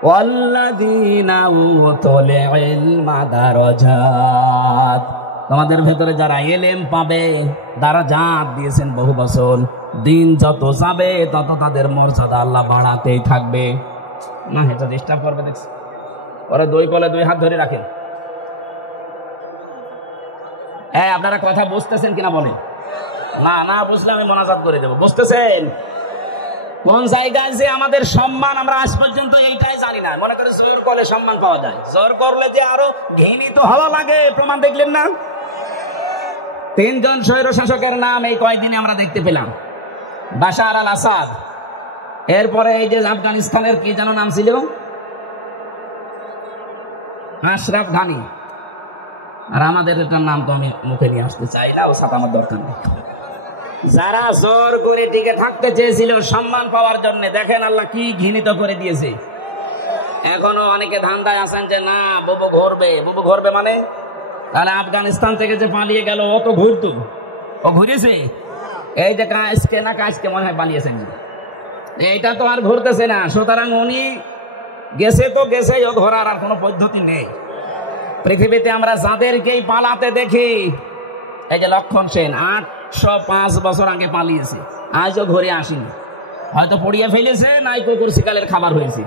ওয়াল্লাযীনা উতুল ইলমা দারাজাত, তোমাদের ভেতরে যারা ইলম পাবে দারাজাত দিয়েছেন বহু বছর। দিন যত যাবে তত তাদের মর্যাদা আল্লাহ বাড়াতেই থাকবে। না এটা ডিস্টার্ব করবে দেখছি। ওরা 2 কোলে 2 হাত ধরে রাখেন। হ্যাঁ, আপনারা কথা বুঝতেছেন কিনা বলেন? না না বুঝলে আমি মোনাজাত করে দেবো। বুঝতেছেন? কোন জায়গায় যে আমাদের সম্মান আমরা আজ পর্যন্ত এইটাই জানি না। মনে করে জোর করলে সম্মান পাওয়া যায়, জোর করলে যে আরো ঘৃণিত হওয়া লাগে, প্রমাণ দেখলেন না? 3 জন স্বৈর শাসকের নাম এই কয়েকদিনে আমরা দেখতে পেলাম। বাশার আল আসাদ, এরপরে এই যে আফগানিস্তানের কি যেন নাম ছিল, আশরাফ ঘানি, আর আমাদের এটার নাম তো আমি মুখে নিয়ে আসতে চাই না, ও সাথে আমার দরকার নেই। যারা জোর করে টিকে থাকতে চেয়েছিল সম্মান পাওয়ার জন্য, দেখেন আল্লাহ কি ঘৃণিত করে দিয়েছে। এখনো অনেকে ধান্দায় আছেন যে না বুবু ঘুরবে। বুবু ঘুরবে মানে? তাহলে আফগানিস্তান থেকে যে পালিয়ে গেল ও তো ঘুরতো, ও ঘুরেছে। এই যে কাজকে মনে হয় পালিয়েছেন, এইটা তো আর ঘুরতেছে না। সুতরাং উনি গেছে তো গেছে, ও ঘোরার আর কোনো পদ্ধতি নেই। পৃথিবীতে আমরা যাদেরকেই পালাতে দেখি, এই যে লক্ষণ সেন 805 বছর আগে পালিয়েছে, আজও ঘুরে আসেনি। হয়তো পড়িয়ে ফেলেছে, নাই কুকুর শিকালের খাবার হয়েছে।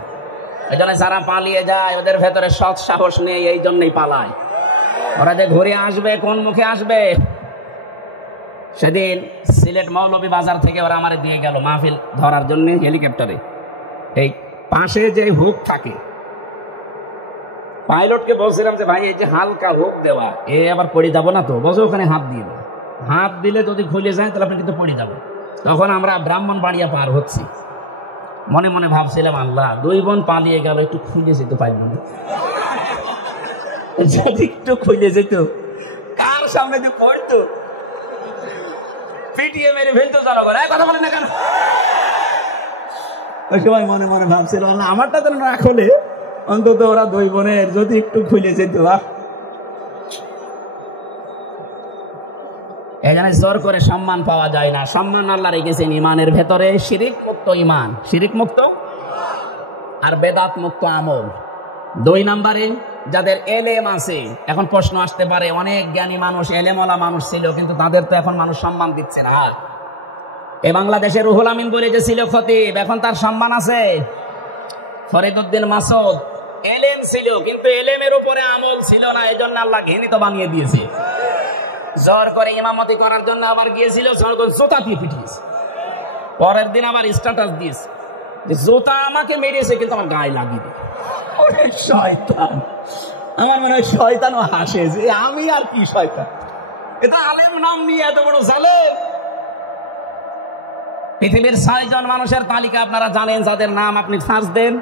এই জন্য যারা পালিয়ে যায় ওদের ভেতরে সৎ সাহস নেই, এই জন্যই পালায়। ওরা যে ঘুরে আসবে কোন মুখে আসবে? সেদিন সিলেট মৌলভী বাজার থেকে ওরা আমারে দিয়ে গেল মাহফিল ধরার জন্য হেলিকপ্টারে। এই পাশে যে হুক থাকে, পাইলটকে বলছিলাম যে ভাই এই যে হালকা হুক দেওয়া, এ আবার পড়ে যাবো না তো? বসে ওখানে হাত দিয়ে দেয়, হাত দিলে যদি খুলে যায় তাহলে আপনি কিন্তু পড়ে যাবেন। তখন আমরা ব্রাহ্মণবাড়িয়া পার হচ্ছি, মনে মনে ভাবছিলাম আল্লাহ 2 বোন পালিয়ে গেল, একটু খুলে যেতে পারব না। যদি একটু খুলে যেত, কার সামনে দিয়ে পড়তো, পিটিয়ে মেরে ফেলতো জনগণ। কথা বলেন না কেন? ওই সময় মনে মনে ভাবছিল আল্লাহ আমারটা তো না খোলে, অন্তত ওরা 2 বোনের যদি একটু খুলে যেত। এখানে জোর করে সম্মান পাওয়া যায় না। সম্মান আল্লাহ রেখেছেন ইমানের ভেতরে, শিরিক মুক্ত ইমান, শিরিক মুক্ত আর বেদাত মুক্ত আমল। 2 নম্বরে যাদের এলেম আছে। এখন প্রশ্ন আসতে পারে, অনেক জ্ঞানী মানুষ, এলেমওয়ালা মানুষ ছিল, কিন্তু তাদের তো এখন মানুষ সম্মান দিচ্ছে না। এই বাংলাদেশে রুহুল আমিন বলে যে ছিল খতিব, এখন তার সম্মান আছে? ফরিদউদ্দিন মাসুদ এলেম ছিল, কিন্তু এলেমের উপরে আমল ছিল না, এই জন্য আল্লাহ ঘৃণিত বানিয়ে দিয়েছে। জোর করে ইমামতি করার জন্য আবার গিয়েছিল, জোতা দিয়ে পিটিয়েছে। পরের দিন আবার স্ট্যাটাস দিয়েছে যে জোতা আমাকে মেরেছে কিন্তু আমার গায়ে লাগিয়ে। শয়তান! আমার মনে হয় শয়তানও হাসে যে আমি আর কি শয়তান, এটা আলেম নাম নিয়ে এত বড় জালেম। পৃথিবীর 6 জন মানুষের তালিকা আপনারা জানেন, যাদের নাম আপনি সার্চ দেন,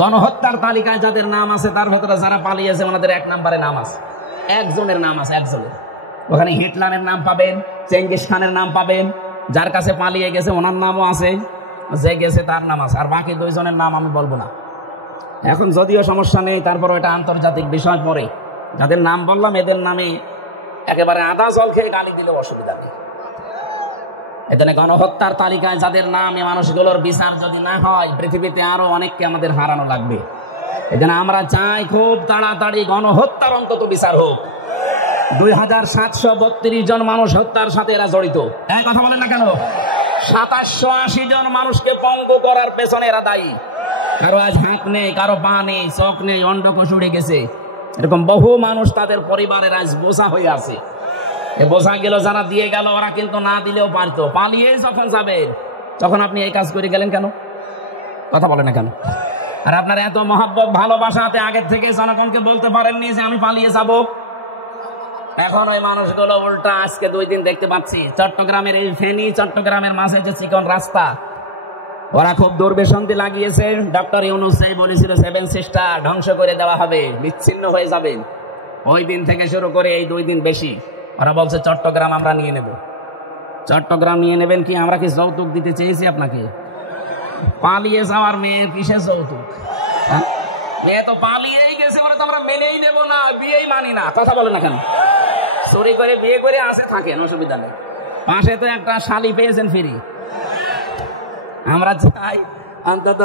গণহত্যার তালিকায় যাদের নাম আছে তার ভেতরে যারা পালিয়েছে ওনাদের 1 নম্বরে নাম আছে, একজনের নাম আছে, একজনের। ওখানে হিটলারের নাম পাবেন, চেঙ্গিস খানের নাম পাবেন, যার কাছে পালিয়ে গেছে ওনার নামও আছে, যে গেছে তার নাম আছে, আর বাকি 2 জনের নাম আমি বলবো না এখন, যদিও সমস্যা নেই, তারপর এটা আন্তর্জাতিক বিষয় পরে। যাদের নাম বললাম এদের নামে একেবারে আদা জল খেয়ে গালি দিলেও অসুবিধা নেই। এখানে গণহত্যার তালিকায় যাদের নাম, এই মানুষগুলোর বিচার যদি না হয় পৃথিবীতে আরো অনেককে আমাদের হারানো লাগবে। এখানে আমরা চাই খুব তাড়াতাড়ি গণহত্যার অন্তত বিচার হোক। 2732 জন মানুষ হত্যার সাথে এরা জড়িত। এই কথা বলেন না কেন? 2780 জন মানুষকে পঙ্গু করার পেছনে এরা দায়ী। কারো আজ হাত নেই, কারো পা নেই, চোখ নেই, অন্ডকোষ উড়ে গেছে, এরকম বহু মানুষ তাদের পরিবারের আজ বোঝা হয়ে আছে। এ বোঝা গেল যারা দিয়ে গেল, ওরা কিন্তু না দিলেও পারতো। পালিয়ে যখন যাবে তখন আপনি এই কাজ করে গেলেন কেন? কথা বলে না কেন? আর আপনার এত মহব্বত ভালোবাসাতে আগের থেকে জনগণকে বলতে পারেননি যে আমি পালিয়ে যাব। এখন ওই মানুষগুলো উল্টা আজকে 2 দিন দেখতে পাচ্ছি চট্টগ্রামের এই ফেনী চট্টগ্রামের মাঝে যে চিকন রাস্তা, ওরা খুব দুর্বেশন্তি লাগিয়েছে। ডক্টর ইউনূস বলেছিল 7 সিস্টার ধ্বংস করে দেওয়া হবে, বিচ্ছিন্ন হয়ে যাবেন। ওই দিন থেকে শুরু করে এই 2 দিন বেশি ওরা বলছে চট্টগ্রাম আমরা নিয়ে নেব। চট্টগ্রাম নিয়ে নেবেন কি? আমরা কি যৌতুক দিতে চেয়েছি আপনাকে? পালিয়ে যাওয়ার মেয়ে কিসের যৌতুক? মেয়ে তো পালিয়েই গেছে, বলে তো আমরা মেনেই নেব না, বিয়েই মানি না। কথা বলে না কেন? চুরি করে বিয়ে করে আসে থাকেন, অসুবিধা নেই। পাশে তো একটা শালি পেয়েছেন ফ্রি। আমরা চাই অন্তত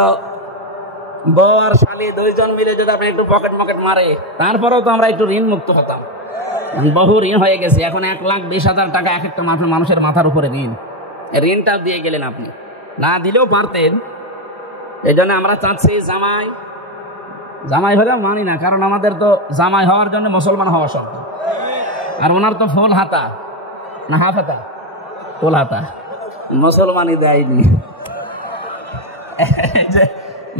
বউ আর শালি 2 জন মিলে যদি আপনি একটু পকেট মারে, তারপরেও তো আমরা একটু ঋণ মুক্ত হতাম। বহু ঋণ হয়ে গেছে, এখন 1,20,000 টাকা এক একটা মানুষের মাথার উপরে ঋণ। ঋণটা দিয়ে গেলেন আপনি, না দিলেও পারতেন। এই জন্য আমরা চাচ্ছি জামাই হলে মানি না, কারণ আমাদের তো জামাই হওয়ার জন্য মুসলমান হওয়া শর্ত। আর ওনার তো ফুল হাতা না হাফ হাতা, ফুল হাতা, মুসলমানই দেয়নি।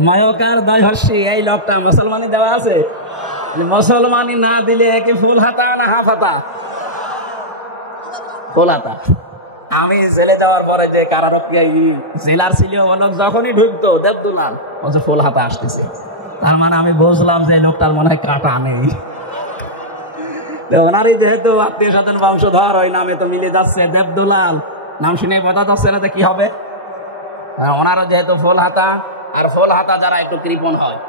ময়কার দয়হর্ষি এই লোকটা মুসলমানই দেওয়া আছে, মুসলমানই না দিলে কি ফুল হাতা না হাফ হাতা? ফুল হাতা। আমি জেলে যাওয়ার পরে যে কারারক্ষী জেলার ছিল, লোক যখনই ঢুকতো দেবদুলাল বলছে ফুল হাতা আসতেছে, তার মানে আমি বুঝলাম যে লোকটার মনে হয় কাটা নেই। ওনারই যেহেতু আত্মীয় স্বজন বংশধর, ওই নামে তো মিলে যাচ্ছে দেবদুলাল, নাম শুনে বোঝা যাচ্ছে না কি হবে। ওনারও যেহেতু ফুল হাতা, আর ফুল হাতা যারা একটু কৃপণ হয়,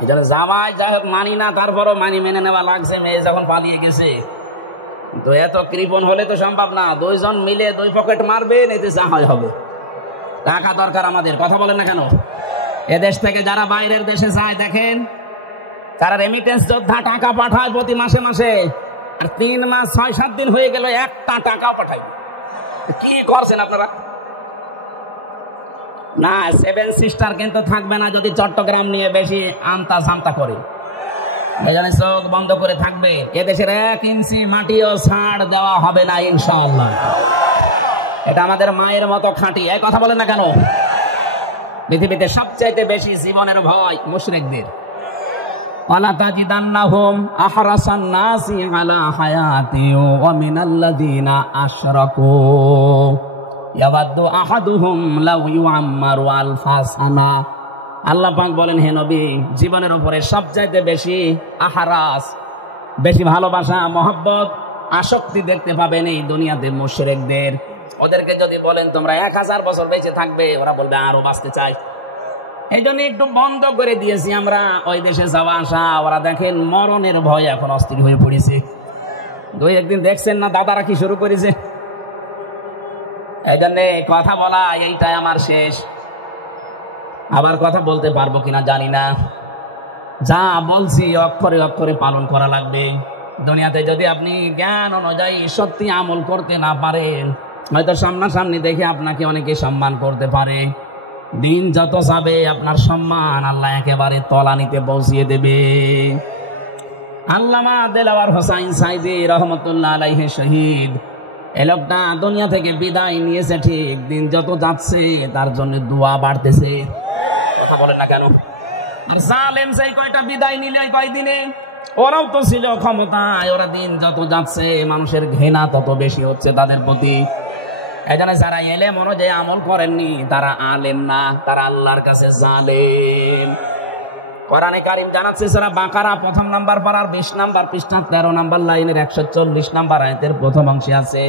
এই জন্য জামাই যাই হোক মানি না, তারপরও মেনে নেওয়া লাগছে। মেয়ে যখন পালিয়ে গেছে, তো এত কৃপণ হলে তো সম্ভব না। 2 জন মিলে 2 পকেট মারবেন, এতে যা হয় হবে। টাকা দরকার আমাদের, কথা বলেন না কেন? এদেশ থেকে যারা বাইরের দেশে যায় দেখেন, তারা রেমিটেন্স যোদ্ধা টাকা পাঠায় প্রতি মাসে মাসে, আর 3 মাস 6-7 দিন হয়ে গেল একটা টাকা পাঠায়। কি করছেন আপনারা? না, 7 সিস্টার কিন্তু থাকবে না যদি চট্টগ্রাম নিয়ে বেশি আমতা জামতা করে। এখানে চোখ বন্ধ করে থাকবে। এদেশের 1 ইঞ্চি মাটিও ছাড় দেওয়া হবে না ইনশাআল্লাহ। এটা আমাদের মায়ের মতো খাঁটি। এই কথা বলেন না কেন? পৃথিবীতে সবচাইতে বেশি জীবনের ভয় মুশরিকদের। ওয়ালা তাজিদান্নাহুম আহরাসান নাসি আলা হায়াতি ওয়া মিনাল্লাযিনা আশরাকু ইয়াওয়াদ্দু আহাদুহুম লাউ ইউআম্মারু আলফা সানা। আল্লাহ পাক বলেন, হে নবী, জীবনের উপরে সবচাইতে বেশি আহারাস, বেশি ভালোবাসা, মহব্বত, আসক্তি দেখতে পাবেন এই দুনিয়াতে মুশরিকদের। ওদেরকে যদি বলেন তোমরা 1000 বছর বেঁচে থাকবে, ওরা বলবে আরো বাঁচতে চাই। এই জন্য একটু বন্ধ করে দিয়েছি আমরা ওই দেশে যাওয়া আসা। ওরা দেখেন মরণের ভয় এখন অস্থির হয়ে পড়েছে। 2-1 দিন দেখছেন না দাদারা কি শুরু করেছে। এই জন্য কথা বলা এইটাই আমার শেষ। আবার কথা বলতে পারবো কিনা জানি না। যা বলছি অক্ষরে অক্ষরে পালন করা লাগবে। দুনিয়াতে যদি আপনি জ্ঞান অনুযায়ী সত্যি আমল করতে না পারেন, হয়তো সামনাসামনি দেখে আপনাকে অনেকে সম্মান করতে পারে। দিন যত যাবে আপনার সম্মান আল্লাহ একেবারে তলানিতে পৌঁছিয়ে দেবে। আল্লামা দেলাওয়ার হোসাইন সাইদি রহমতুল্লাহ আলাইহি শহীদ, এই লোকটা দুনিয়া থেকে বিদায় নিয়েছে ঠিক, দিন যত যাচ্ছে তার জন্য দোয়া বাড়তেছে। কথা বলেন না কেন? আর জালেম সেই কয়টা বিদায় নিলে ওই কয়দিনে, ওরাও তো ছিল ক্ষমতায়। ওরা দিন যত যাচ্ছে মানুষের ঘৃণা তত বেশি হচ্ছে তাদের প্রতি। এজন্য যারা এলেম অনুযায়ী আমল করেননি তারা আলেম না, তারা আল্লাহর কাছে জালেম। কোরআনে কারীম জানাচ্ছে সূরা বাকারা প্রথম নাম্বার পারার 20 নাম্বার পৃষ্ঠা 13 নাম্বার লাইনের 140 নাম্বার আয়াতের প্রথম অংশে আছে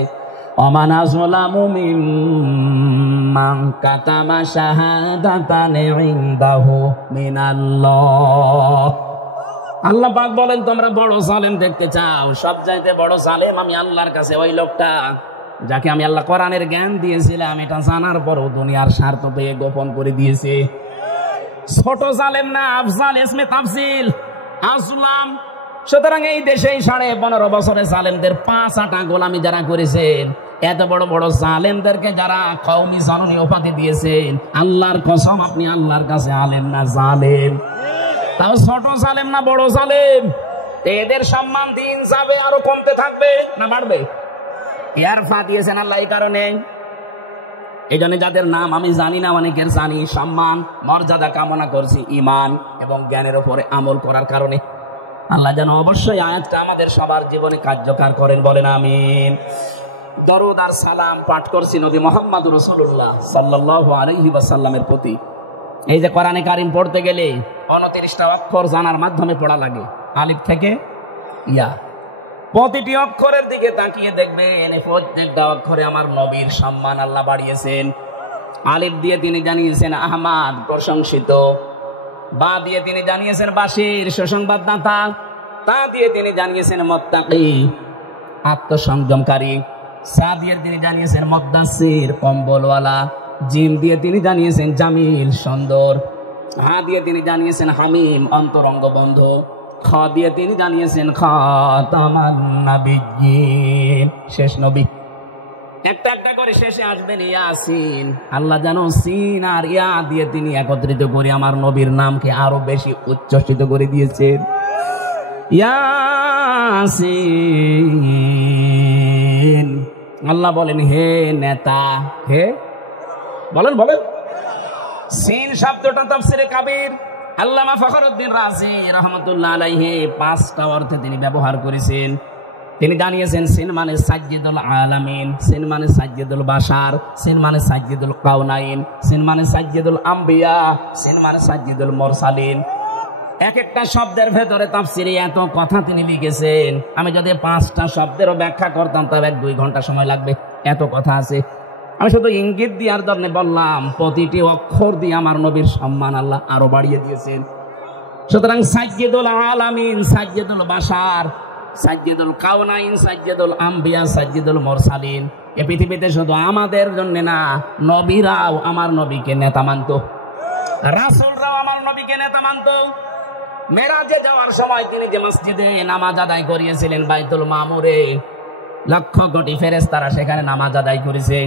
ওমান আযলামু মিম্মান কাতামা শাহাদাতান ইনদাহু মিনাল্লাহ। আল্লাহ পাক বলেন তোমরা বড় জালেম দেখতে চাও, সবচাইতে বড় জালেম আমি আল্লাহর কাছে ওই লোকটা যাকে আমি আল্লাহ কোরআনের জ্ঞান দিয়েছিলাম, এটা জানার পরও দুনিয়ার স্বার্থ পেয়ে গোপন করে দিয়েছে। ছোট জালেম না, আফজাল ইসমে তাফসিল আসলাম। সুতরাং এই দেশে 15.5 বছরে জালেমদের 5-8 গোলামি যারা করেছেন, এত বড় বড় জালেমদেরকে যারা কওমি জননী উপাধি দিয়েছেন, আল্লাহর কসম আপনি আল্লাহর কাছে আলেম না জালেম। তাও ছোট জালেম না বড় জালেম। এদের সম্মান দিন যাবে আরো কমতে থাকবে না বাড়বে? ইয়ারফা দিয়েছেন আল্লাহ এই কারণে। এই জন্য যাদের নাম আমি জানি না, অনেকের জানি, সম্মান মর্যাদা কামনা করছি ঈমান এবং জ্ঞানের উপরে আমল করার কারণে। আল্লাহ যেন অবশ্যই আয়াতটা আমাদের সবার জীবনে কার্যকর করেন, বলেন আমিন। দরুদ আর সালাম পাঠ করছি নবী মুহাম্মদুর রাসূলুল্লাহ সাল্লাল্লাহু আলাইহি ওয়াসাল্লামের প্রতি। এই যে কোরআনে কারীম পড়তে গেলে 29টা অক্ষর জানার মাধ্যমে পড়া লাগে, আলিফ থেকে ইয়া। প্রতিটি অক্ষরের দিকে তাকিয়ে দেখবেন প্রত্যেকটা অক্ষরে আমার নবীর সম্মান আল্লাহ বাড়িয়েছেন। আলিফ দিয়ে তিনি জানিয়েছেন আহমদ প্রশংসিত, বা দিয়ে তিনি জানিয়েছেন বাশির সুসংবাদদাতা, তা দিয়ে তিনি জানিয়েছেন মুত্তাকি আত্মসংযমকারী, সা দিয়ে তিনি জানিয়েছেন মুদ্দাসসির কম্বলওয়ালা, জিম দিয়ে তিনি জানিয়েছেন জামিল সুন্দর, হা দিয়ে তিনি জানিয়েছেন হামিম অন্তরঙ্গ বন্ধু, খ দিয়ে তিনি জানিয়েছেন খাতামান নাবিয়্যিন শেষ নবী। একটা একটা করে শেষে আসবেন ইয়াসিন। আল্লাহ জানো সিন আর ইয়া দিয়ে তিনি একত্রিত করে আমার নবীর নামকে আরো বেশি উচ্চস্থিত করে দিয়েছেন। ইয়াসিন। আল্লাহ বলেন হে নেতা, হে বলেন বলেন। সিন শব্দটা তাফসিরে কাবীর আল্লামা ফখরুদ্দিন রাজি রাহমাতুল্লাহ আলাইহি 5টা অর্থে তিনি ব্যবহার করেছেন। তিনি জানিয়েছেন সিন মানে সাজ্জিদুল আলামিন, সিন মানে সাজ্জিদুল বাশার, সিন মানে সাজ্জিদুল কাউনাইন, সিন মানে সাজ্জিদুল আম্বিয়া, সিন মানে সাজ্জিদুল মুরসালিন। এক একটা শব্দের ভেতরে তাফসিরে এত কথা তিনি লিখেছেন, আমি যদি 5টা শব্দেরও ব্যাখ্যা করতাম তবে 1-2 ঘন্টা সময় লাগবে, এত কথা আছে। আমি শুধু ইঙ্গিত দেওয়ার জন্য বললাম, প্রতিটি অক্ষর দিয়ে আমার নবীর সম্মান আল্লাহ আরো বাড়িয়ে দিয়েছেন। সুতরাং সাজ্জিদুল আলামিন, সাজ্জিদুল বাশার, সাজ্জিদুল কাউনাইন, সাজ্জিদুল আম্বিয়া, সাজ্জিদুল মুরসালিন। এই পৃথিবীতে শুধু আমাদের জন্য না, নবীরাও আমার নবীকে নেতা মানত, রাসূলরাও আমার নবীকে নেতা মানত। মেরাজে যাওয়ার সময় তিনি যে মসজিদে নামাজ আদায় করিয়েছিলেন বাইতুল মামুরে, লক্ষ কোটি ফেরেশতারা সেখানে নামাজ আদায় করেছে,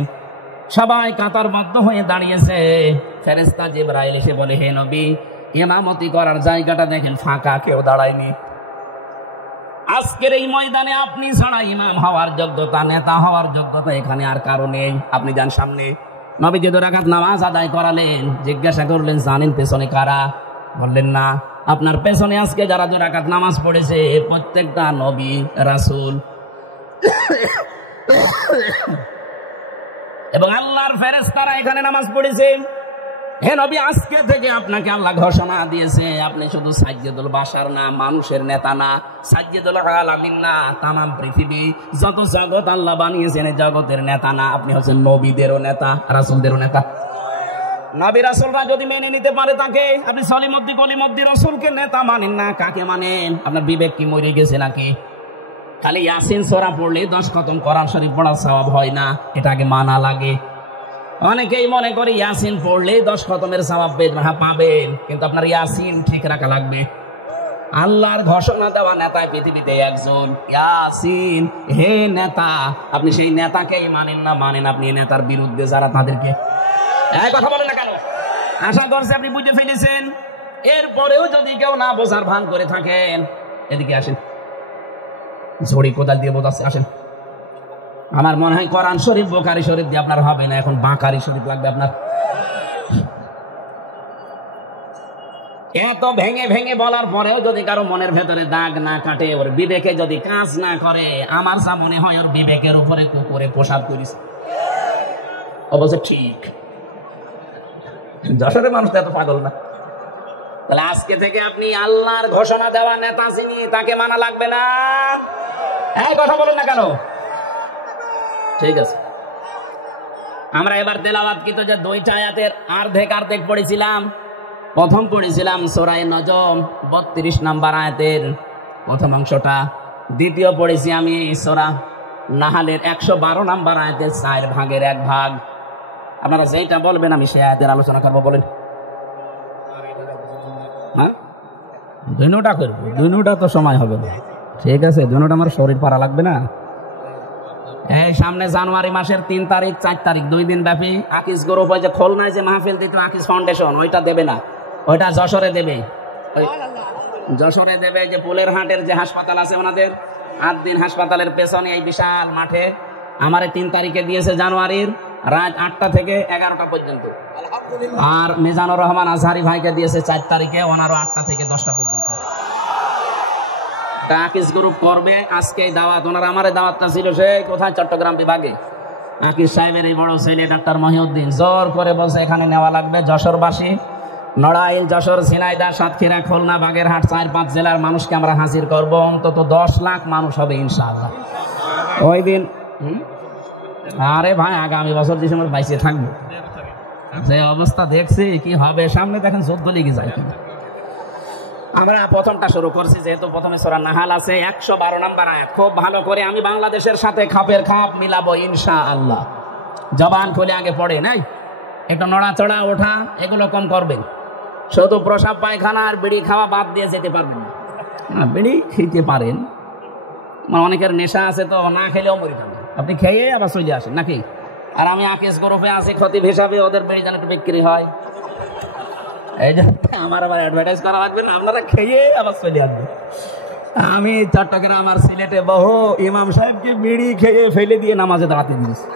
সবাই কাতারবদ্ধ হয়ে দাঁড়িয়েছে। ফেরেশতা জিবরাইল এসে বলে হে নবী, ইমামতি করার জায়গাটা দেখেন ফাঁকা, কেউ দাঁড়ায়নি। আজকের এই ময়দানে আপনি ছাড়া ইমাম হওয়ার যোগ্যতা, নেতা হওয়ার যোগ্যতা এখানে আর কারো নেই, আপনি যান সামনে। নবী যে 2 রাকাত নামাজ আদায় করালেন, জিজ্ঞাসা করলেন জানেন পেছনে কারা? বললেন না। আপনার পেছনে আজকে যারা 2 রাকাত নামাজ পড়েছে প্রত্যেকটা নবী রাসূল এবং আল্লাহর ফেরেশতারা এখানে নামাজ পড়েছে। হে নবী, আজকে থেকে আপনাকে আল্লাহ ঘোষণা দিয়েছে আপনি শুধু সাজ্জিদুল বাশার না, মানুষের নেতা না, সাজ্জিদুল আলামিন না, তামাম পৃথিবী যত জগৎ আল্লাহ বানিয়েছেন জগতের নেতা না, আপনি হচ্ছেন নবীদেরও নেতা, রাসূলদেরও নেতা। নবী রাসূলরা যদি মেনে নিতে পারে তাকে, আপনি সলিমুদ্দি কলিমুদ্দি রাসূলকে নেতা মানেন না, কাকে মানেন? আপনার বিবেক কি মরে গেছে নাকি? খালি ইয়াসিন সূরা পড়লে 10 খতম কোরআন শরীফ পড়ার সওয়াব হয় না, এটা আগে মানা লাগে। অনেকেই মনে করে ইয়াসিন পড়লে 10 খতমের সওয়াব পাবেন, কিন্তু আপনার ইয়াসিন ঠিক রাখা লাগবে। আল্লাহর ঘোষণা দেওয়া নেতা পৃথিবীতে একজন ইয়াসিন, হে নেতা। আপনি সেই নেতাকেই মানেন না, মানেন আপনি নেতার বিরুদ্ধে যারা, তাদেরকে। এই কথা বলেন না কেন? আশা করছি আপনি বুঝে ফেলেছেন। এরপরেও যদি কেউ না বোঝার ভান করে থাকেন, এদিকে আসেন, ঝড়ি কোদাল দিয়ে বোঝাচ্ছে, আসেন। আমার মনে হয় কোরআন শরীফ বুখারী শরীফ দিয়ে আপনার হবে না, এখন বাকারি শরীফ লাগবে আপনার। এত ভেঙে ভেঙে বলার পরেও যদি কারো মনের ভেতরে দাগ না কাটে, ওর বিবেকে যদি কাজ না করে, আমার যা মনে হয় ওর বিবেকের উপরে কুকুরে পোশাক করিস। অবশ্য ঠিক, যশোরের মানুষ তো এত পাগল না। তাহলে আজকে থেকে আপনি আল্লাহর ঘোষণা দেওয়া নেতা চিনি, তাকে মানা লাগবে না। এই কথা বলেন না কেন? ঠিক আছে, আমরা এবার তেলাওয়াতকৃত যে 2টা আয়াতের অর্ধেক পড়েছিলাম। প্রথম পড়েছিলাম সূরা নজম 32 নম্বর আয়াতের প্রথম অংশটা। দ্বিতীয় পড়েছি আমি সূরা নাহালের 112 নম্বর আয়াতের 4 ভাগের 1 ভাগ। আপনারা যেটা বলবেন আমি সেই আয়াতের আলোচনা করবো। বলেন। হ্যাঁ, দুইটা করবো, দুইটা তো সময় হবে না। ঠিক আছে, দুইটা আমার শরীর পারা লাগবে না। এই সামনে জানুয়ারি মাসের 3 তারিখ 4 তারিখ 2 দিন ব্যাপী আকিস গ্রুপ ওই যে খুলনায় যে মাহফিল দিত আকিস ফাউন্ডেশন, ওইটা দেবে না, ওইটা যশোরে দেবে। যশোরে দেবে যে পুলের হাটের যে হাসপাতাল আছে ওনাদের 8 দিন হাসপাতালের পেছনে এই বিশাল মাঠে। আমারে 3 তারিখে দিয়েছে জানুয়ারির রাত 8টা থেকে 11টা পর্যন্ত। আর মিজানুর রহমান আজহারি ভাইকে দিয়েছে 4 তারিখে, ওনারও 8টা থেকে 10টা পর্যন্ত। আকিস গ্রুপ করবে আজকে দাওয়াত। ওনার আমার দাওয়াতটা ছিল সেই কোথায়, চট্টগ্রাম বিভাগে। আকিস সাহেবের এই বড় ছেলে ডাক্তার মহিউদ্দিন জোর করে বলছে এখানে নেওয়া লাগবে। যশোরবাসী, নড়াইল, যশোর, ঝিনাইদহ, সাতক্ষীরা, খুলনা, বাগেরহাট 4-5 জেলার মানুষকে আমরা হাজির করব। অন্তত 10 লাখ মানুষ হবে ইনশাআল্লাহ ওই দিন। আরে ভাই, আগামী বছর ডিসেম্বর 22-এ থাকবো। যে অবস্থা দেখছি কি হবে সামনে, দেখেন যুদ্ধ লেগে যায়। আমরা প্রথমটা শুরু করছি, যেহেতু প্রথমে সূরা নাহাল আছে 112 নম্বর আয়াত। খুব ভালো করে আমি বাংলাদেশের সাথে খাপের খাপ মিলাবো ইনশাআল্লাহ। জবান খুলে আগে পড়ে নাই, একটু নড়াচড়া ওঠা এগুলো কম করবেন। শুধু প্রসাব পায়খানা আর বিড়ি খাওয়া বাদ দিয়ে যেতে পারবেন না। বিড়ি খেতে পারেন, অনেকের নেশা আছে তো, না খেলেও মরে যাবে। আপনি খেয়ে আবার চলে আসেন নাকি? আর আমি আকিস গ্রুপে আছি খতিব হিসাবে, ওদের বিড়ি যেন একটু বিক্রি হয়। এই যে আমার আবার অ্যাডভার্টাইজ করা লাগবে না, আপনারা খেয়ে আবার চলে আসবেন। আমি চট্টগ্রাম আমার সিলেটে বহু ইমাম সাহেবকে বিড়ি খেয়ে ফেলে দিয়ে নামাজে দাঁড়াতে দিয়েছি।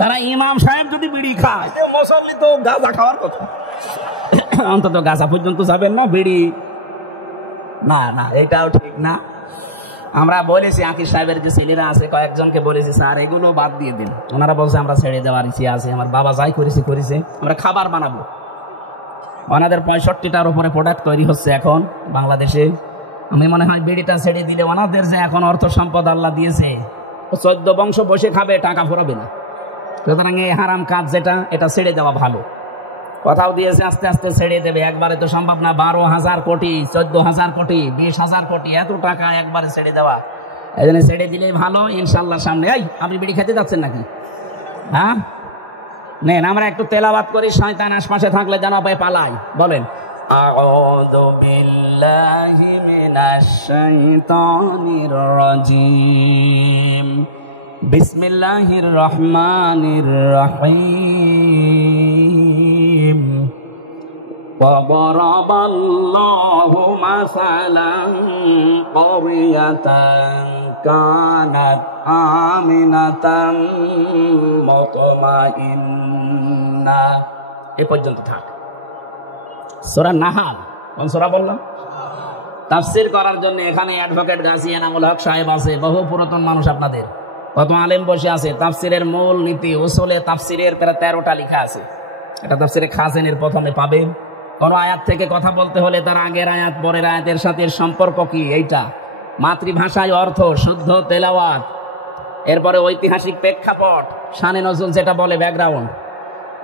তারা ইমাম সাহেব যদি বিড়ি খায়, মুসল্লি তো গাঁজা খাওয়ার কথা, অন্তত গাঁজা পর্যন্ত যাবেন না, বিড়ি না। না, এটাও ঠিক না। আমরা বলেছি আকিস সাহেবের যে ছেলেরা আছে কয়েকজনকে বলেছি স্যার এগুলো বাদ দিয়ে দিন। ওনারা বলছে আমরা ছেড়ে দেওয়ার ইচ্ছে আছে, আমার বাবা যাই করেছে আমরা খাবার বানাবো। ওনাদের 65টার উপরে প্রোডাক্ট তৈরি হচ্ছে এখন বাংলাদেশে। আমি মনে হয় বিড়িটা ছেড়ে দিলে ওনাদের যে এখন অর্থ সম্পদ আল্লাহ দিয়েছে, 14 বংশ বসে খাবে, টাকা ফুরাবে না। সুতরাং এই হারাম কাজ যেটা, এটা ছেড়ে দেওয়া ভালো। কথাও দিয়েছে আস্তে আস্তে ছেড়ে দেবে, একবারে তো সম্ভব না। 12,000 কোটি, 14,000 কোটি, 20,000 কোটি, এত টাকা একবারে ছেড়ে দেওয়া, এই জন্য ছেড়ে দিলেই ভালো ইনশাল্লাহ। সামনে এই আপনি বিড়ি খেতে যাচ্ছেন নাকি? হ্যাঁ নেন, আমরা একটু তেলাওয়াত করি, শয়তান আশপাশে থাকলে যেন পায় পালাই। বলেন আউযু বিল্লাহি মিনাশ শাইতানির রাজীম, বিসমিল্লাহির রহমানির রহিম। ওয়ারাবাল্লাহু মাসালান ক্বরিয়াতান কানাত আমিনাতাম মুতমাইন্না। এ পর্যন্ত থাক। সূরা নাহাল, কোন সূরা বললাম? তাফসীর করার জন্য এখানে অ্যাডভোকেট গাজী এনামুল হক সাহেব আছে, বহু পুরাতন মানুষ, আপনাদের কত আলেম বসে আছে। তাফসীরের মূল নীতি, উসুলে তাফসীরের প্রায় 13টা লেখা আছে। এটা তাফসীরে খাজেনের প্রথমে পাবেন। কোন আয়াত থেকে কথা বলতে হলে তার আগের আয়াত পরের আয়াতের সাথে সম্পর্ক কি, এইটা মাতৃভাষায় অর্থ, শুদ্ধ তেলাওয়াত, এরপরে ঐতিহাসিক প্রেক্ষাপট, শানে নজুল যেটা বলে ব্যাকগ্রাউন্ড,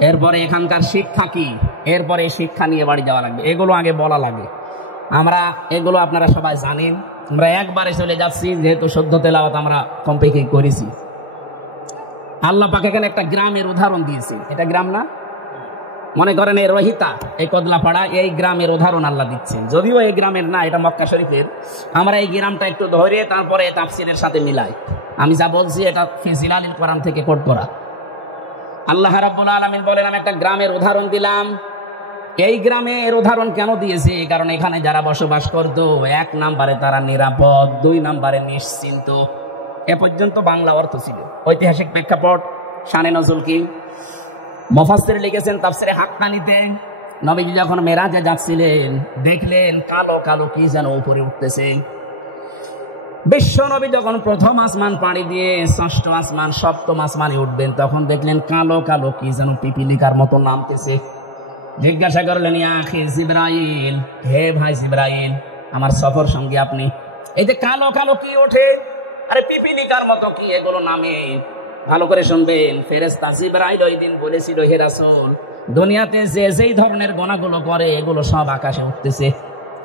এরপরে এখানকার শিক্ষা কি, এরপরে শিক্ষা নিয়ে বাড়ি যাওয়া লাগবে। এগুলো আগে বলা লাগে। আমরা এগুলো আপনারা সবাই জানেন। আমরা একবারে চলে যাচ্ছি, যেহেতু শুদ্ধ তেলাওয়াত আমরা কমপ্লিট করেছি। আল্লাহ পাক এখানে একটা গ্রামের উদাহরণ দিয়েছে। এটা গ্রাম না, মনে করেন এই রহিতা, এই কদলাপাড়া, এই গ্রামের উদাহরণ আল্লাহ দিচ্ছেন। যদিও এই গ্রামের না, এটা মক্কা শরীফের। আমরা এই গ্রামটা একটু ধরে তারপরে তাফসীরের সাথে মিলাই। আমি যা বলছি এটা ফি জিলালিল কোরআন থেকে কোট করা। আল্লাহ রাব্বুল আলামিন বলেন আমি একটা গ্রামের উদাহরণ দিলাম। এই গ্রামের উদাহরণ কেন দিয়েছে? কারণ এখানে যারা বসবাস করতো, 1 নম্বরে তারা নিরাপদ, 2 নম্বরে নিশ্চিন্ত। এ পর্যন্ত বাংলা অর্থ ছিল। ঐতিহাসিক প্রেক্ষাপট, শানে নজুল কি, মুফাসসির লিখেছেন তাফসীরে হাক্কানীতে, নবীজি যখন মেরাজে যাচ্ছিলেন দেখলেন কালো কালো কি যেন উপরে উঠতেছে। বিশ্ব নবী যখন প্রথম আসমান পাড়ি দিয়ে ষষ্ঠ আসমান সপ্তম আসমানে উঠবেন, তখন দেখলেন কালো কালো কি যেন পিপিলিকার মতো নামতেছে। জিজ্ঞাসা করলেন, ইয়া আখি জিবরাইল, হে ভাই জিবরাইল, আমার সফর সঙ্গে আপনি, এই যে কালো কালো কি ওঠে, আরে পিপিলিকার মতো কি এগুলো নামে? ভালো করে শুনবেন, ফেরেশতা জিবরাইল ওই দিন বলেছিল, হে রাসূল, দুনিয়াতে যে যেই ধরনের গোনাগুলো করে এগুলো সব আকাশে উঠতেছে,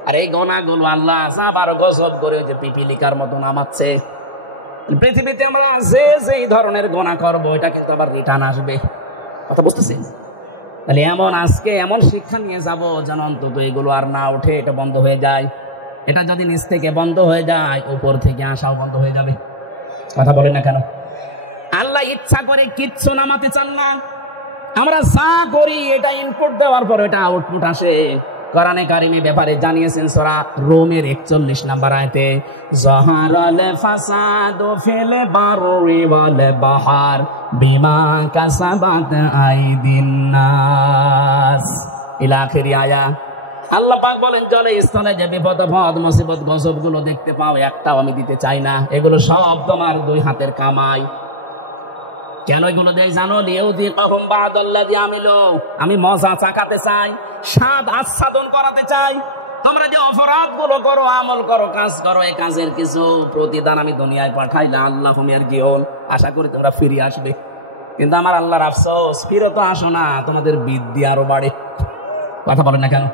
আর এই গোনাগুলো আল্লাহ আবার গজব করে যে পিপিলিকার মতো নামাচ্ছে। পৃথিবীতে আমরা যে যেই ধরনের গোনা করবো এটা কিন্তু আবার রিটার্ন আসবে। কথা বুঝতেছেন? তাহলে এমন আজকে এমন শিক্ষা নিয়ে যাব যেন অন্তত এগুলো আর না উঠে, এটা বন্ধ হয়ে যায়। এটা যদি নিচ থেকে বন্ধ হয়ে যায়, উপর থেকে আসাও বন্ধ হয়ে যাবে। কথা বলেন না কেন? আল্লাহ ইচ্ছা করে কিচ্ছু নামাতে চান না। আমরা যা করি এটা ইনপুট দেওয়ার পর এটা আউটপুট আসে। কোরআনে কারিমে ব্যাপারে জানিয়েছেন সূরা রোমের 41 নম্বর আয়াতে, যাহারাল ফাসাদু ফিল বাররি ওয়াল বাহর বিমা কাসাবাত আইদিন নাস ইলা আখিরি আয়া। আল্লাহ পাক বলেন, জলে স্থলে যে বিপদ আপদ মুসিবত গজব গুলো দেখতে পাও, একটাও আমি দিতে চাই না, এগুলো সব তোমার দুই হাতের কামাই। কেন এগুলো দেয় জানো? লিউযিকাহুম বা'দাল্লাযী আমিলু, আমি মজা চাকাতে চাই, স্বাদ আস্বাদন করাতে চাই। তোমরা যে অপরাধ গুলো করো, আমল করো, কাজ করো, এই কাজের কিছু প্রতিদান আমি দুনিয়ায় পাঠাইলে আল্লাহুম ইয়ারজিউন, আশা করি তোমরা ফিরে আসবে। কিন্তু আমার আল্লাহর আফসোস, ফিরে তো আসো না, তোমাদের বৃদ্ধি আরো বাড়ে। কথা বলেন না কেন?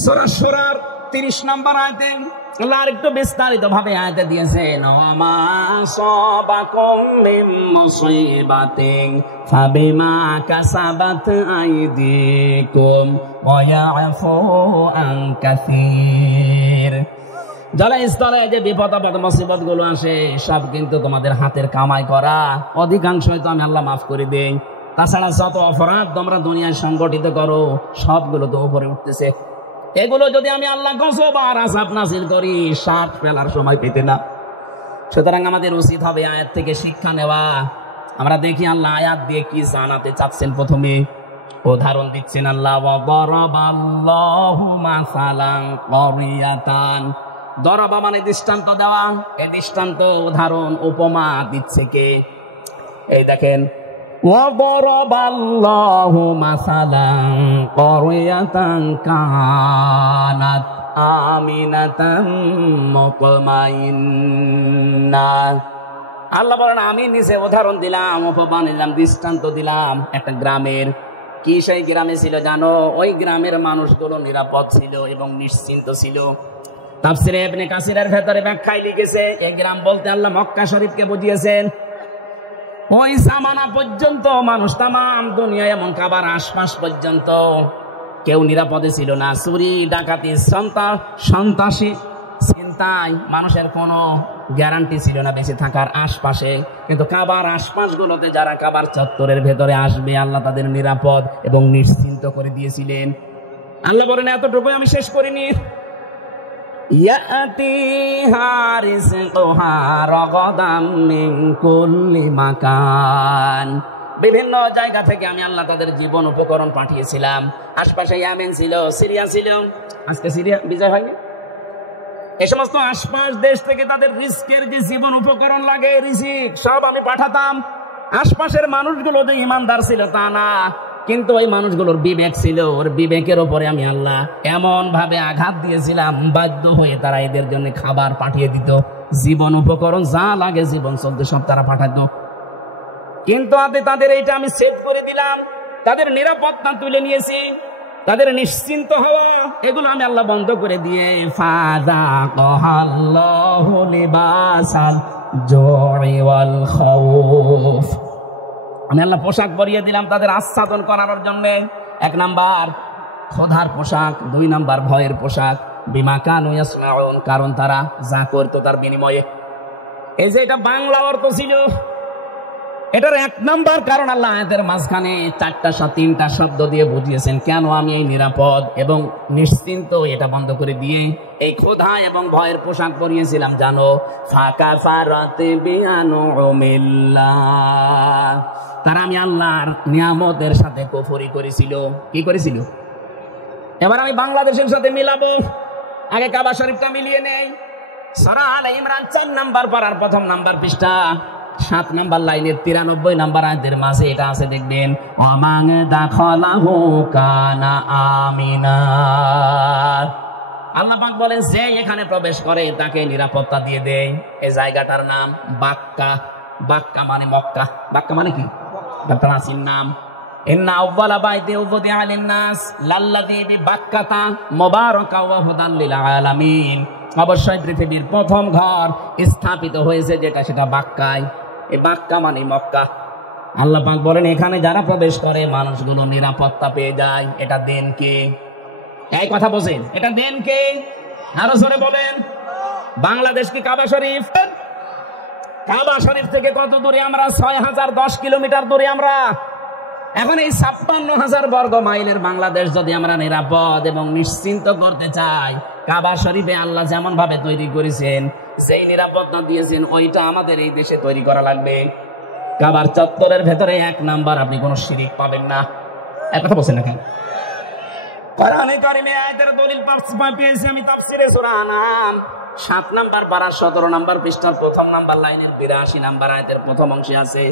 সূরা শুরার 30 নম্বর আয়াতে আল্লাহ আরেকটু বিস্তারিত ভাবে আয়াতে দিয়েছেন, ওমা সাবাকুম মিন মুসিবাতিন ফাবিমা কাসাবাত আইদিকুম ওয়া ইয়াফু আন কাসীর। জলস্থলে যে বিপদ আপদ মুসিবত গুলো আসে সব কিন্তু তোমাদের হাতের কামাই করা, অধিকাংশই তো আমি আল্লাহ মাফ করে দেই। তাছাড়া যত অপরাধ তোমরা দুনিয়ায় সংগঠিত করো সবগুলো তো উপরে উঠতেছে। এগুলো যদি আমি আল্লাহ গজব আর আযাব নাযিল করি, শ্বাস ফেলার সময় পেতে না। সুতরাং আমাদের উচিত হবে আয়াত থেকে শিক্ষা নেওয়া। আমরা দেখি আল্লাহ আয়াত দিয়ে কি জানাতে চাচ্ছেন। প্রথমে উদাহরণ দিচ্ছেন আল্লাহ, ওয়া দারাবাল্লাহু মাসালান ক্বরিয়াতান। দরাবা মানে দৃষ্টান্ত দেওয়া, এই দৃষ্টান্ত উদাহরণ উপমা দিচ্ছে কে? এই দেখেন, وضرب الله مثلا قرية كانت آمنة مطمئنة। আল্লাহ বলেন, আমি নিজে উদাহরণ দিলাম, উপমা নিলাম, দৃষ্টান্ত দিলাম একটা গ্রামের। কি সেই গ্রামে ছিল জানো? ওই গ্রামের মানুষগুলো নিরাপদ ছিল এবং নিশ্চিন্ত ছিল। তাফসীরে ইবনে কাসিরের ভেতরে ব্যাখ্যায় লিখেছে, এই গ্রাম বলতে আল্লাহ মক্কা শরীফকে বুঝিয়েছেন। ওই জামানা পর্যন্ত মানুষ তামাম দুনিয়া এমন কাবার আশপাশ পর্যন্ত কেউ নিরাপদে ছিল না। চুরি ডাকাতি সন্ত্রাসী চিন্তায় মানুষের কোনো গ্যারান্টি ছিল না বেঁচে থাকার আশপাশে। কিন্তু কাবার আশপাশ গুলোতে যারা কাবার চত্বরের ভেতরে আসবে আল্লাহ তাদের নিরাপদ এবং নিশ্চিন্ত করে দিয়েছিলেন। আল্লাহ বলেন, এতটুকু আমি শেষ করিনি, ইয়াতিহা রিজকুহা রাগাদাম মিন কুল্লি মাকান। বিভিন্ন জায়গা থেকে আমি আল্লাহ তাদের জীবন উপকরণ পাঠিয়েছিলাম। আশপাশে ইয়ামেন ছিল, সিরিয়া ছিল, আজকে সিরিয়া বিজয় হয়নি। এই সমস্ত আশপাশ দেশ থেকে তাদের রিস্কের যে জীবন উপকরণ লাগে, রিজিক সব আমি পাঠাতাম। আশপাশের মানুষগুলো যে ইমানদার ছিল তা না, কিন্তু ওই মানুষগুলোর বিবেক ছিল, ওর বিবেকের ওপরে আমি আল্লাহ এমন ভাবে আঘাত দিয়েছিলাম, বাধ্য হয়ে তারা এদের জন্য খাবার পাঠিয়ে দিত, জীবন উপকরণ যা লাগে জীবন চলতে সব তারা পাঠাতো। কিন্তু তাদের এইটা আমি সেভ করে দিলাম, তাদের নিরাপত্তা তুলে নিয়েছি, তাদের নিশ্চিন্ত হওয়া এগুলো আমি আল্লাহ বন্ধ করে দিয়ে ফাযাকাল্লাহু লিবাসাল জুই ওয়াল খাউফ, আমি আল্লাহ পোশাক পরিয়ে দিলাম তাদের আচ্ছাদন করানোর জন্য। 1 নাম্বার ক্ষুধার পোশাক, 2 নাম্বার ভয়ের পোশাক। বিমা কানু ইয়াসনাউন, কারণ তারা যা করতো তার বিনিময়ে। এই যে এটা বাংলা অর্থ ছিল, এটার 1 নাম্বার কারণ আল্লাহ আয়াতের মাঝখানে 3টা শব্দ দিয়ে বুঝিয়েছেন কেন আমি এই নিরাপদ এবং নিশ্চিন্ত এটা বন্ধ করে দিয়ে এই ক্ষুধা এবং ভয়ের পোশাক পরিয়েছিলাম জানো। ফাকাফারাত বিআনউমিল্লাহ, তারা আমি আল্লাহর নিয়ামতের সাথে কুফরি করেছিল। কি করেছিল? এবার আমি বাংলাদেশের সাথে মিলাবো। আগে কাবা শরীফটা মিলিয়ে নেই। সূরা আলে ইমরান 4 নাম্বার পারার প্রথম নাম্বার পৃষ্ঠা 7 নাম্বার লাইনের 93 নাম্বার আয়াতের মাঝে এটা আছে, দেখবেন ওয়ামান দাখালাহু কানা আমিনা। আল্লাহ পাক বলেন যে এখানে প্রবেশ করে তাকে নিরাপত্তা দিয়ে দেয়। এই জায়গাটার নাম বাক্কা। বাক্কা মানে মক্কা। বাক্কা মানে কি? বাক্কাসির নাম। ইন্না আউওয়ালা বাইতি উযিআ লিন-নাস লাল্লাযী বিবাক্কাতা মুবারাকা ওয়া হুদাল লিল আলামিন। অবশ্যই পৃথিবীর প্রথম ঘর স্থাপিত হয়েছে যেটা, সেটা বাক্কায়। এই বাক্কা মানে মক্কা। আল্লাহ পাক বলেন এখানে যারা প্রবেশ করে মানুষগুলো নিরাপত্তা পেয়ে যায়। এটা দেন কে? এই কথা বোঝেন, এটা দেন কে? আরো জোরে বলেন। বাংলাদেশ কি কাবা শরীফ? কাবা শরীফ থেকে কত দূরে আমরা? 6010 কিলোমিটার দূরে আমরা। এখন এই 56,000 বর্গ মাইলের বাংলাদেশ যদি আমরা নিরাপদ এবং নিশ্চিন্ত করতে চাই, কাবা শরীফে আল্লাহ যেমন ভাবে তৈরি করেছেন, যেই নিরাপত্তা দিয়েছেন, ওইটা আমাদের এই দেশে তৈরি করা লাগবে। কাবার চত্বরের ভেতরে 1 নাম্বার আপনি কোনো শিরিক পাবেন না। এক কথা বলছেন না কেন? কোরআনে কারিমে আয়াতের দলিল পেয়েছি আমি তাফসিরে সূরা আনাম 7 নাম্বার পারা 17 নাম্বার পৃষ্ঠার প্রথম নাম্বার লাইনের 82 নাম্বার আয়াতের প্রথম অংশে আছে,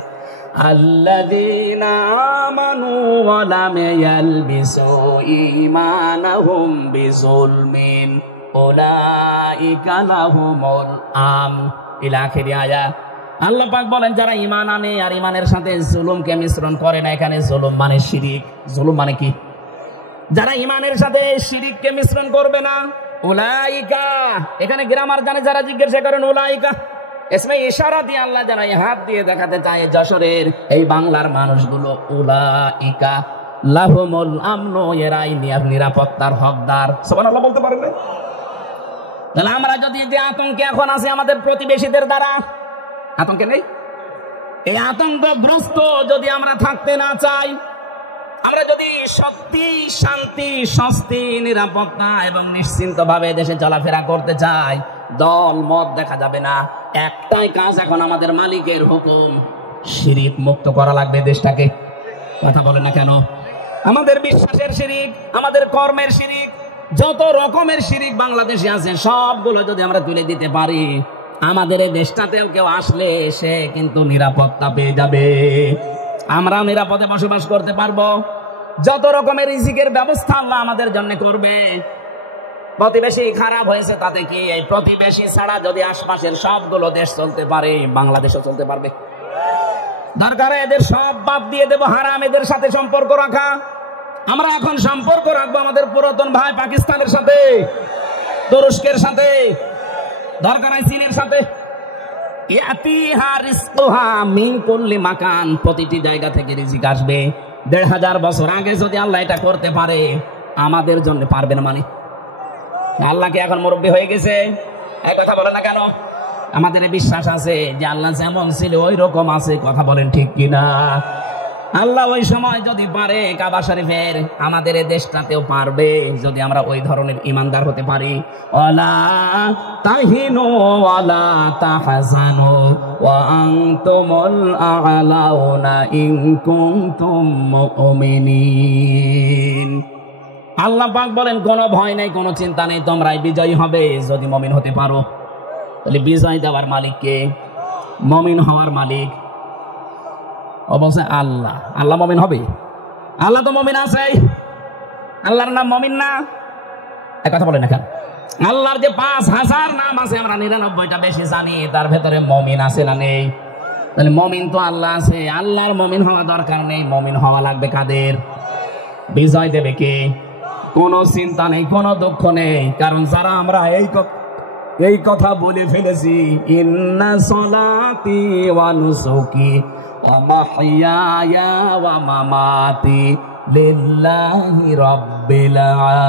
আল্লাযীনা আমানু ওয়া লাম ইয়ালবিসু ঈমানাহুম বিযুলমিন উলাইকা লাহুমুল আম ইলা আখিরি আয়াত। আল্লাহ পাক বলেন যারা ঈমান আনে আর ঈমানের সাথে জুলুমকে মিশ্রণ করে না। এখানে জুলুম মানে শিরিক। জুলুম মানে কি? যারা ঈমানের সাথে শিরিককে মিশ্রণ করবে না, উলাইকা। এখানে গ্রামার জানে যারা জিজ্ঞাসা করেন উলাইকা এসমে ইশারা দিয়ে আল্লাহ যেন হাত দিয়ে দেখাতে চায় যশোরের এই বাংলার মানুষগুলো উলাইকা লাহুমুল আমন, এরাই নিরাপত্তার হকদার। সুবহানাল্লাহ বলতে পারবে? তাহলে আমরা যদি যে আতঙ্কে এখন আছি আমাদের প্রতিবেশীদের দ্বারা, আতঙ্কে নেই? এই আতঙ্কগ্রস্ত যদি আমরা থাকতে না চাই, আমরা যদি সত্যি শান্তি, স্বস্তি, নিরাপত্তা এবং নিশ্চিন্ত ভাবে দেশে চলাফেরা করতে চাই, দল মত দেখা যাবে না। একটাই কাজ এখন আমাদের, মালিকের হুকুম, শিরিক মুক্ত করা লাগবে দেশটাকে। কথা বলে না কেন? আমাদের বিশ্বাসের শিরিক, আমাদের কর্মের শিরিক, যত রকমের শিরিক বাংলাদেশে আছে সবগুলো যদি আমরা তুলে দিতে পারি, আমাদের এই দেশটাতেও কেউ আসলে সে কিন্তু নিরাপত্তা পেয়ে যাবে। আমরা নিরাপদে বসবাস করতে পারবো। যত রকমের রিজিকের ব্যবস্থা আল্লাহ আমাদের জন্য করবে। প্রতিবেশী খারাপ হয়েছে তাতে কি? এই প্রতিবেশী ছাড়া যদি আশপাশের সবগুলো দেশ চলতে পারে, বাংলাদেশও চলতে পারবে। দরকার এদের সব বাদ দিয়ে দেবো, হারাম এদের সাথে সম্পর্ক রাখা। আমরা এখন সম্পর্ক রাখবো আমাদের পুরাতন ভাই পাকিস্তানের সাথে, তুরস্কের সাথে, দরকার হয় চীনের সাথে। প্রতিটি জায়গা থেকে রিজিক আসবে। ১,৫০০ বছর আগে যদি আল্লাহ এটা করতে পারে, আমাদের জন্য পারবে না? মানে আল্লাহকে এখন মুরব্বী হয়ে গেছে? এক কথা বলে না কেন? আমাদের বিশ্বাস আছে যে আল্লাহ যেমন ছিল ওই রকম আছে। কথা বলেন ঠিক কিনা? আল্লাহ ওই সময় যদি পারে কাবা শরীফের, আমাদের এই দেশটাতেও পারবে যদি আমরা ওই ধরনের ইমানদার হতে পারি। ওয়ালা তাহিনু ওয়ালা তাহজানু ওয়া আনতুমুল আ'লাউনা ইন কুনতুম মুমিনিন। আল্লাহ পাক বলেন কোনো ভয় নেই, কোনো চিন্তা নেই, তোমরাই বিজয়ী হবে যদি মুমিন হতে পারো। তাহলে বিজয় দেওয়ার মালিক কে? মুমিন হওয়ার মালিক অবশ্যই আল্লাহ। আল্লাহ মুমিন হবে? আল্লাহ তো মুমিন আছে। আল্লাহর নাম মুমিন না? এক কথা বলে না কেন? আল্লাহর যে ৫,০০০ নাম আছে, আমরা ৯৯টা বেশি জানি, তার ভেতরে মুমিন আছে না নেই? তাহলে মুমিন তো আল্লাহ আছে। আল্লাহর মুমিন হওয়া দরকার নেই, মুমিন হওয়া লাগবে কাদের? বিজয় দেবে কে? কোনো চিন্তা নেই, কোনো দুঃখ নেই। কারণ যারা আমরা এই কথা বলে ফেলেছি, ইন্না সলাতি ওয়া নুসুকি ওয়া মাহইয়ায়া ওয়া মামাতি লিল্লাহি রাব্বিল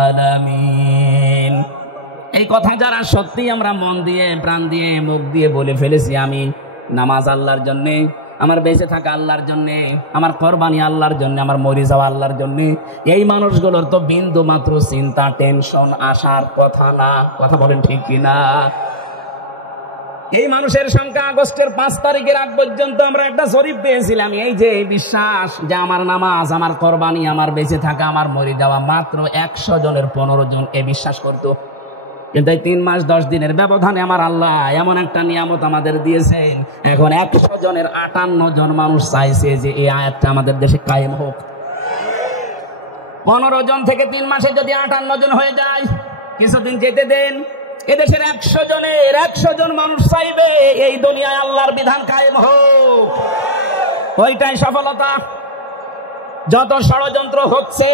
আলামিন। এই কথা যারা সত্যি আমরা মন দিয়ে, প্রাণ দিয়ে, মুখ দিয়ে বলে ফেলেছি, আমি নামাজ আল্লাহর জন্যে, আমার বেঁচে থাকা আল্লাহর জন্যে, আমার কোরবানি আল্লাহর জন্য, আমার মরে যাওয়া আল্লাহর জন্যে, এই মানুষগুলোর তো বিন্দু মাত্র চিন্তা, টেনশন আসার কথা না। কথা বলেন ঠিক কিনা? এই মানুষের সংখ্যা আগস্টের ৫ তারিখের আগ পর্যন্ত আমরা একটা জরিপ পেয়েছিলাম। এই যে বিশ্বাস যে আমার নামাজ, আমার কোরবানি, আমার বেঁচে থাকা, আমার মরে যাওয়া, মাত্র ১০০ জনের ১৫ জন এ বিশ্বাস করতো। কিন্তু এই 3 মাস 10 দিনের ব্যবধানে আমার আল্লাহ এমন একটা নিয়ামত আমাদের দিয়েছেন, এখন 100 জনের 58 জন মানুষ চাইছে যে এই আয়াতটা আমাদের দেশে কায়েম হোক। 15 জন থেকে 3 মাসে যদি 58 জন হয়ে যায়, কিছুদিন যেতে দেন, এদেশের 100 জনের 100 জন মানুষ চাইবে এই দুনিয়ায় আল্লাহর বিধান কায়েম হোক। ওইটাই সফলতা। যত ষড়যন্ত্র হচ্ছে,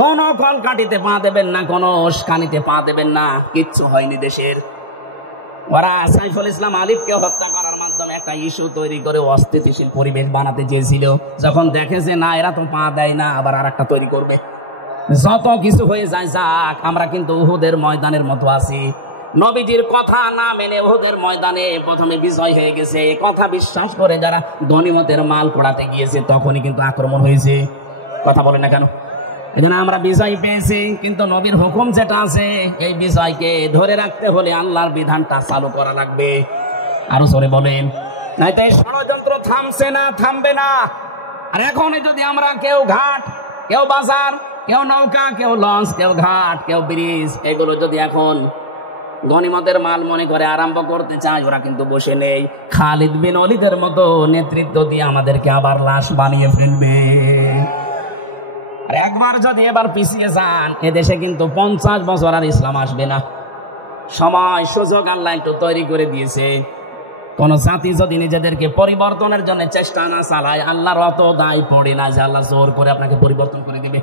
কোন কলকাঠিতে পা দেবেন না, কোন উস্কানিতে পা দেবেন না, কিচ্ছু হয়নি দেশের। ওরা সাইফুল ইসলাম আলিফকে হত্যা করার মাধ্যমে একটা ইস্যু তৈরি করে অস্থিতিশীল পরিবেশ বানাতে চেয়েছিল। যখন দেখেছে না এরা তো পা দেয় না, আবার আর একটা তৈরি করবে। যত কিছু হয়ে যায় যাক, আমরা কিন্তু উহুদের ময়দানের মতো আছি। নবীজির কথা না মেনে উহুদের ময়দানে প্রথমে বিজয় হয়ে গেছে। কথা বিশ্বাস করে যারা গনিমতের মাল পোড়াতে গিয়েছে, তখনই কিন্তু আক্রমণ হয়েছে। কথা বলে না কেন? এজন্য আমরা বিজয় পেয়েছি, কিন্তু নবীর হুকুম যেটা আছে, এই বিজয়কে ধরে রাখতে হলে আল্লাহর বিধানটা চালু করা লাগবে। আরো জোরে বলেন, নাইতো এই ষড়যন্ত্র থামছে না, থামবে না। আর এখন যদি আমরা কেউ ঘাট, কেউ বাজার, কেউ নৌকা, কেউ লঞ্চ, কেউ ঘাট, কেউ ব্রিজ, এগুলো যদি এখন গনিমতের মাল মনে করে আরম্ভ করতে চায়, ওরা কিন্তু বসে নেই। খালিদ বিন ওয়ালিদের মতো নেতৃত্ব দিয়ে আমাদেরকে আবার লাশ বানিয়ে ফেলবে। আর একবার যদি এবার পিছিয়ে যান, এদেশে কিন্তু 50 বছর আর ইসলাম আসবে না। সময় সুযোগ আল্লাহ একটু তৈরি করে দিয়েছে। কোন জাতি যদি নিজেদেরকে পরিবর্তনের জন্য চেষ্টা না চালায়, আল্লাহর অত দায় পড়ে না যে আল্লাহ জোর করে আপনাকে পরিবর্তন করে দিবে।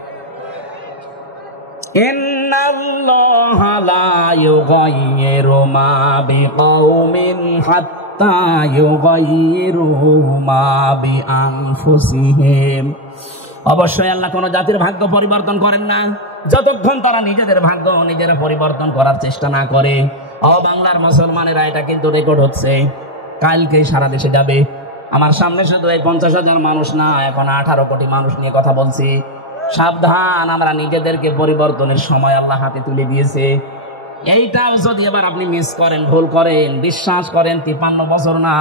ইন্নাল্লাহা লা ইউগাইয়িরু মা বিকাউমিন হাত্তা ইউগাইয়িরু মা বিআনফুসিহিম। অবশ্যই আল্লাহ কোন জাতির ভাগ্য পরিবর্তন করেন না যতক্ষণ তারা নিজেদের ভাগ্য নিজেরা পরিবর্তন করার চেষ্টা না করে। বাংলার মুসলমানেরা, এটা কিন্তু রেকর্ড হচ্ছে, কালকেই সারা দেশে যাবে। আমার সামনে শুধু এই 50,000 মানুষ না, এখন 18 কোটি মানুষ নিয়ে কথা বলছি। সাবধান, আমরা নিজেদেরকে পরিবর্তনের সময় আল্লাহ হাতে তুলে দিয়েছে। এইটা যদি এবার আপনি মিস করেন, ভুল করেন, বিশ্বাস করেন 53 বছর না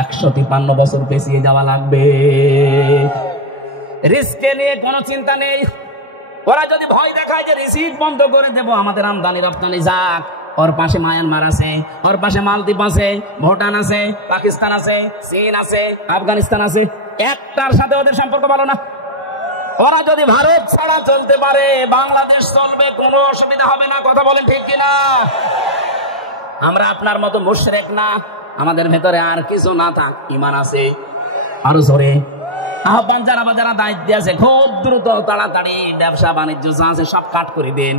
153 বছর পেছিয়ে যাওয়া লাগবে। রিস্কে নিয়ে কোনো চিন্তা নেই। ওরা যদি ভয় দেখায় যে রিসিভ বন্ধ করে দেব, আমাদের আমদানি রপ্তানি যাক, ওর পাশে মায়ানমার আছে, ওর পাশে মালদ্বীপ আছে, ভুটান আছে, পাকিস্তান আছে, চীন আছে, আফগানিস্তান আছে, একটার সাথে ওদের সম্পর্ক ভালো না। ওরা যদি ভারত ছাড়া চলতে পারে, বাংলাদেশ চলবে, কোনো অসুবিধা হবে না। কথা বলেন ঠিক কিনা? আমরা আপনার মতো মুশরিক না, আমাদের ভেতরে আর কিছু না থাক, ঈমান আছে। আরো জোরে আহ্বান জানাবো, যারা দায়িত্বে আছে, খুব দ্রুত তাড়াতাড়ি ব্যবসা বাণিজ্য যা আছে সব কাট করে দেন।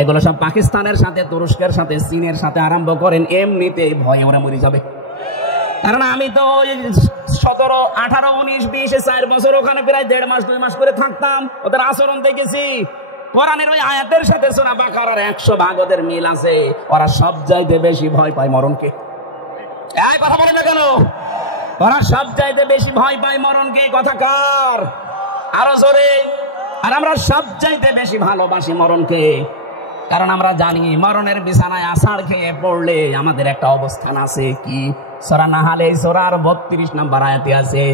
এগুলো সব পাকিস্তানের সাথে, তুরস্কের সাথে, চীনের সাথে আরম্ভ করেন। এমনিতে ভয়ে ওরা মরে যাবে। কারণ আমি তো 17, 18, 19, 20, 4 বছর ওখানে প্রায় 1.5 মাস 2 মাস করে থাকতাম। ওদের আচরণ দেখেছি। কোরআনের ওই আয়াতের সাথে সূরা বাকারার 100 ভাগ ওদের মিল আছে। ওরা সব চাইতে বেশি ভয় পায় মরণকে। এই কথা বলে না কেন? ওরা সব চাইতে বেশি ভয় পায় মরণকে। কথা কার? আরো জোরে। আর আমরা সব চাইতে বেশি ভালোবাসি মরণকে, কারণ আমরা জানি মরণের বিছানায় আছাড় খেয়ে পড়লে আমাদের একটা অবস্থান আছে। কি? সূরা নাহলে সূরার 32 নম্বর আয়াতে আছে,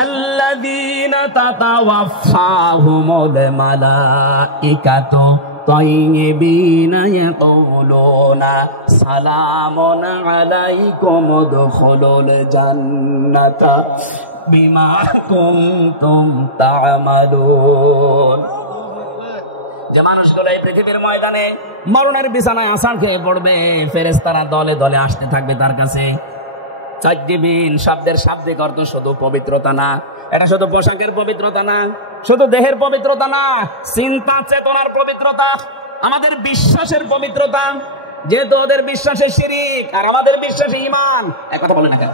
আল্লাযীনা তাতাওয়াফাহুমুল মালাইকাতু তাইয়্যিবিনা ইয়াকুলুনা সালামুন আলাইকুম উদখুলুল জান্নাতা বিমা কুনতুম তা'মালুন। যে মানুষগুলো এই পৃথিবীর ময়দানে মরণের বিছানায় আছাড় খেয়ে পড়বে, ফেরেশতারা দলে দলে আসতে থাকবে তার কাছে। তাইয়্যিবিন শব্দের শাব্দিক অর্থ শুধু পবিত্রতা না, এটা শুধু পোশাকের পবিত্রতা না, শুধু দেহের পবিত্রতা না, চিন্তা চেতনার পবিত্রতা, আমাদের বিশ্বাসের পবিত্রতা। যেহেতু ওদের বিশ্বাসে শিরিক আর আমাদের বিশ্বাসে ঈমান, এক কথা বলে না কেন?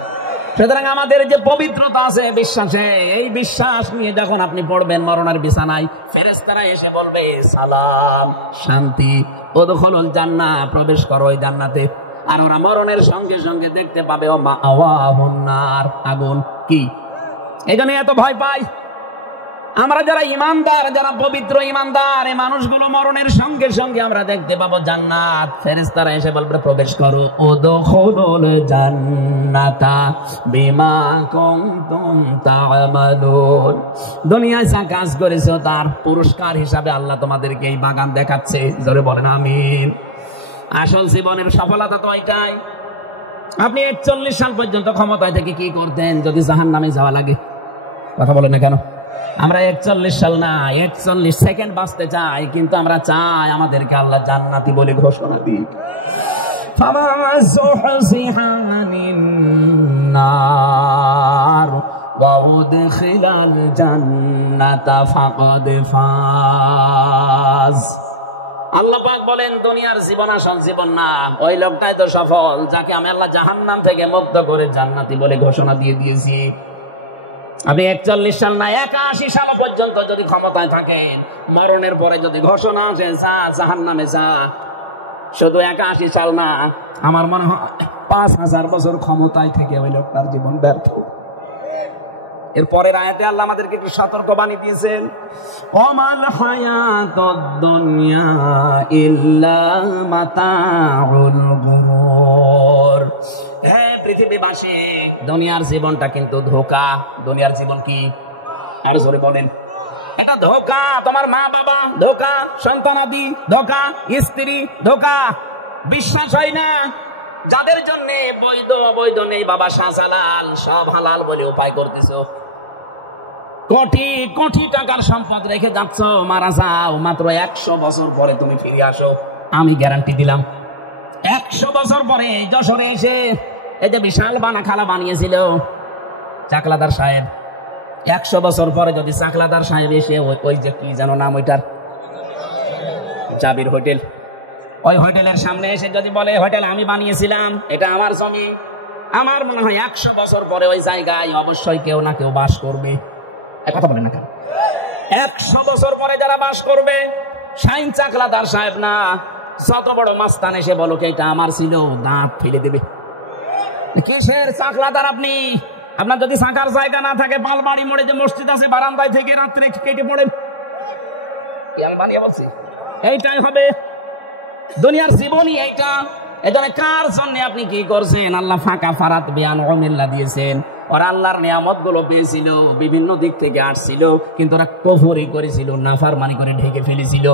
সুতরাং আমাদের যে পবিত্রতা আছে বিশ্বাসে, এই বিশ্বাস নিয়ে যখন আপনি পড়বেন মরণের বিছানায়, ফেরেশতারা এসে বলবে সালাম, শান্তি, উদখুলুল জান্নাহ, প্রবেশ করো ওই জান্নাতে। আর ওরা মরণের সঙ্গে সঙ্গে দেখতে পাবে ও মাওয়াহুন নার, আগুন। কি? এই জন্য এত ভয় পাই আমরা যারা ইমানদার, যারা পবিত্র ইমানদার, এই মানুষগুলো মরণের সঙ্গে সঙ্গে আমরা দেখতে পাবো জান্নাত। ফেরেশতারা এসে বলবে প্রবেশ করো, উদখুলুল জান্নাতা বিমা কুনতুম তা'মালুন। দুনিয়ায় যা কাজ করেছো তার পুরস্কার হিসাবে আল্লাহ তোমাদেরকে এই বাগান দেখাচ্ছে। জোরে বলেন আমিন। আসল জীবনের সফলতা তো এটাই। আপনি 41 সাল পর্যন্ত ক্ষমতায় থেকে কি করতেন যদি জাহান্নামে যাওয়া লাগে? কথা বলেন না কেন? আমরা 41 সাল না 41 সেকেন্ড বাঁচতে চাই, কিন্তু আমরা চাই আমাদেরকে আল্লাহ জান্নাতি বলে ঘোষণা দিক। আল্লাহ পাক বলেন দুনিয়ার জীবন আসল জীবন না, ওই লোকটাই তো সফল যাকে আমি আল্লাহ জাহান্নাম থেকে মুক্ত করে জান্নাতি বলে ঘোষণা দিয়ে দিয়েছি। আপনি 41 সাল না 81 সাল পর্যন্ত যদি ক্ষমতায় থাকেন, মরণের পরে যদি ঘোষণা আসে যা জাহান্নামে যা, শুধু 81 সাল না, আমার মনে হয় 5000 বছর ক্ষমতায় থেকে ওই লোকটার জীবন ব্যর্থ। এর পরের আয়াতে আল্লাহ আমাদেরকে একটু সতর্কবাণী দিয়েছেন, ওমাল হায়াতুদ দুনিয়া ইল্লা মাতাউল গুরুর। হে পৃথিবীবাসী, দুনিয়ার জীবনটা কিন্তু ধোঁকা। দুনিয়ার জীবন কি? আর জোরে বলেন। এটা ধোঁকা। তোমার মা বাবা ধোঁকা, সন্তানাদি ধোঁকা, স্ত্রী ধোঁকা। বিশ্বাস হয় না? যাদের জন্য বৈধ অবৈধ নেই, বাবা শাহজালাল, সব হালাল বলে উপায় করতেছো। কোটি কোটি টাকার সম্পদ রেখে যাচ্ছ, মারা যাও, মাত্র 100 বছর পরে তুমি ফিরে আসো, আমি গ্যারান্টি দিলাম 100 বছর পরে যশোরে এসে এই যে বিশাল খালা বানিয়েছিল চাকলাদার সাহেব, 100 বছর পরে যদি চাকলাদার সাহেব এসে ওই যে কি যেন নাম ওইটার, জাবির হোটেল, ওই হোটেলের সামনে এসে যদি বলে হোটেল আমি বানিয়েছিলাম, এটা আমার জমি, আমার মনে হয় 100 বছর পরে ওই জায়গায় অবশ্যই কেউ না কেউ বাস করবে। কথা বলে না কেন? 100 বছর পরে যারা বাস করবে, শাইন চাকলাদার সাহেব না, যত বড় মাস্তান এসে বলো এটা আমার ছিল, দাঁত ফেলে দেবে। কিসের চাকলাদার আপনি? আপনার যদি থাকার জায়গা না থাকে, পালবাড়ি মোড়ে যে মসজিদ আছে, বারান্দায় থেকে রাত্রে কেটে পড়েন। বলছি এইটাই হবে দুনিয়ার জীবনই এইটা। এজন্য কার জন্য আপনি কি করছেন? আল্লাহ ফাঁকা ফারাত বিয়ান ওমিল্লা দিয়েছেন। ওরা আল্লাহর নিয়ামত গুলো পেয়েছিল, বিভিন্ন দিক থেকে আসছিল, কিন্তু ওরা কুফরি করেছিল, নাফরমানি করে ঢেকে ফেলেছিল।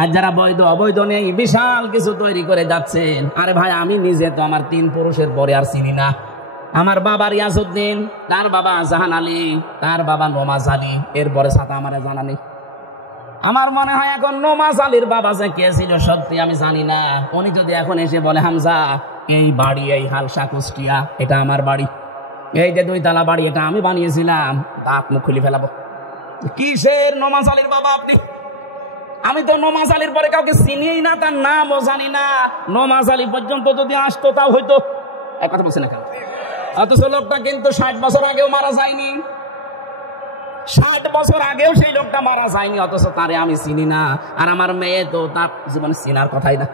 আর যারা বৈধ অবৈধ নেই বিশাল কিছু তৈরি করে যাচ্ছেন। আরে ভাই, আমি নিজে তো আমার 3 পুরুষের পরে আর চিনি না। আমার বাবা রিয়াজউদ্দিন, তার বাবা জাহান আলী, তার বাবা নমাজ আলী, এরপরে সাথে আমার জানা নেই। আমার মনে হয় এখন নমাজ আলীর বাবা যে কে ছিল সত্যি আমি জানি না। উনি যদি এখন এসে বলে হামজা এই বাড়ি, এই হালসা কুষ্টিয়া, এটা আমার বাড়ি, এই যে 2 তলা বাড়ি এটা আমি বানিয়েছিলাম, দাঁত মুখ খুলে ফেলাবো। কিসের নমাজ আলীর বাবা আপনি? আমি তো নমাজ আলীর পরে কাউকে চিনিই না, তার নামও জানি না। নমাজ আলী পর্যন্ত যদি আসতো তাও হয়তো। এক কথা বলছে না কেন? অথচ লোকটা কিন্তু 60 বছর আগেও মারা যায়নি। 60 বছর আগেও সেই লোকটা মারা যায়নি, অথচ তারে আমি চিনি না। আর আমার মেয়ে তো তার জীবনে চিনার কথাই না।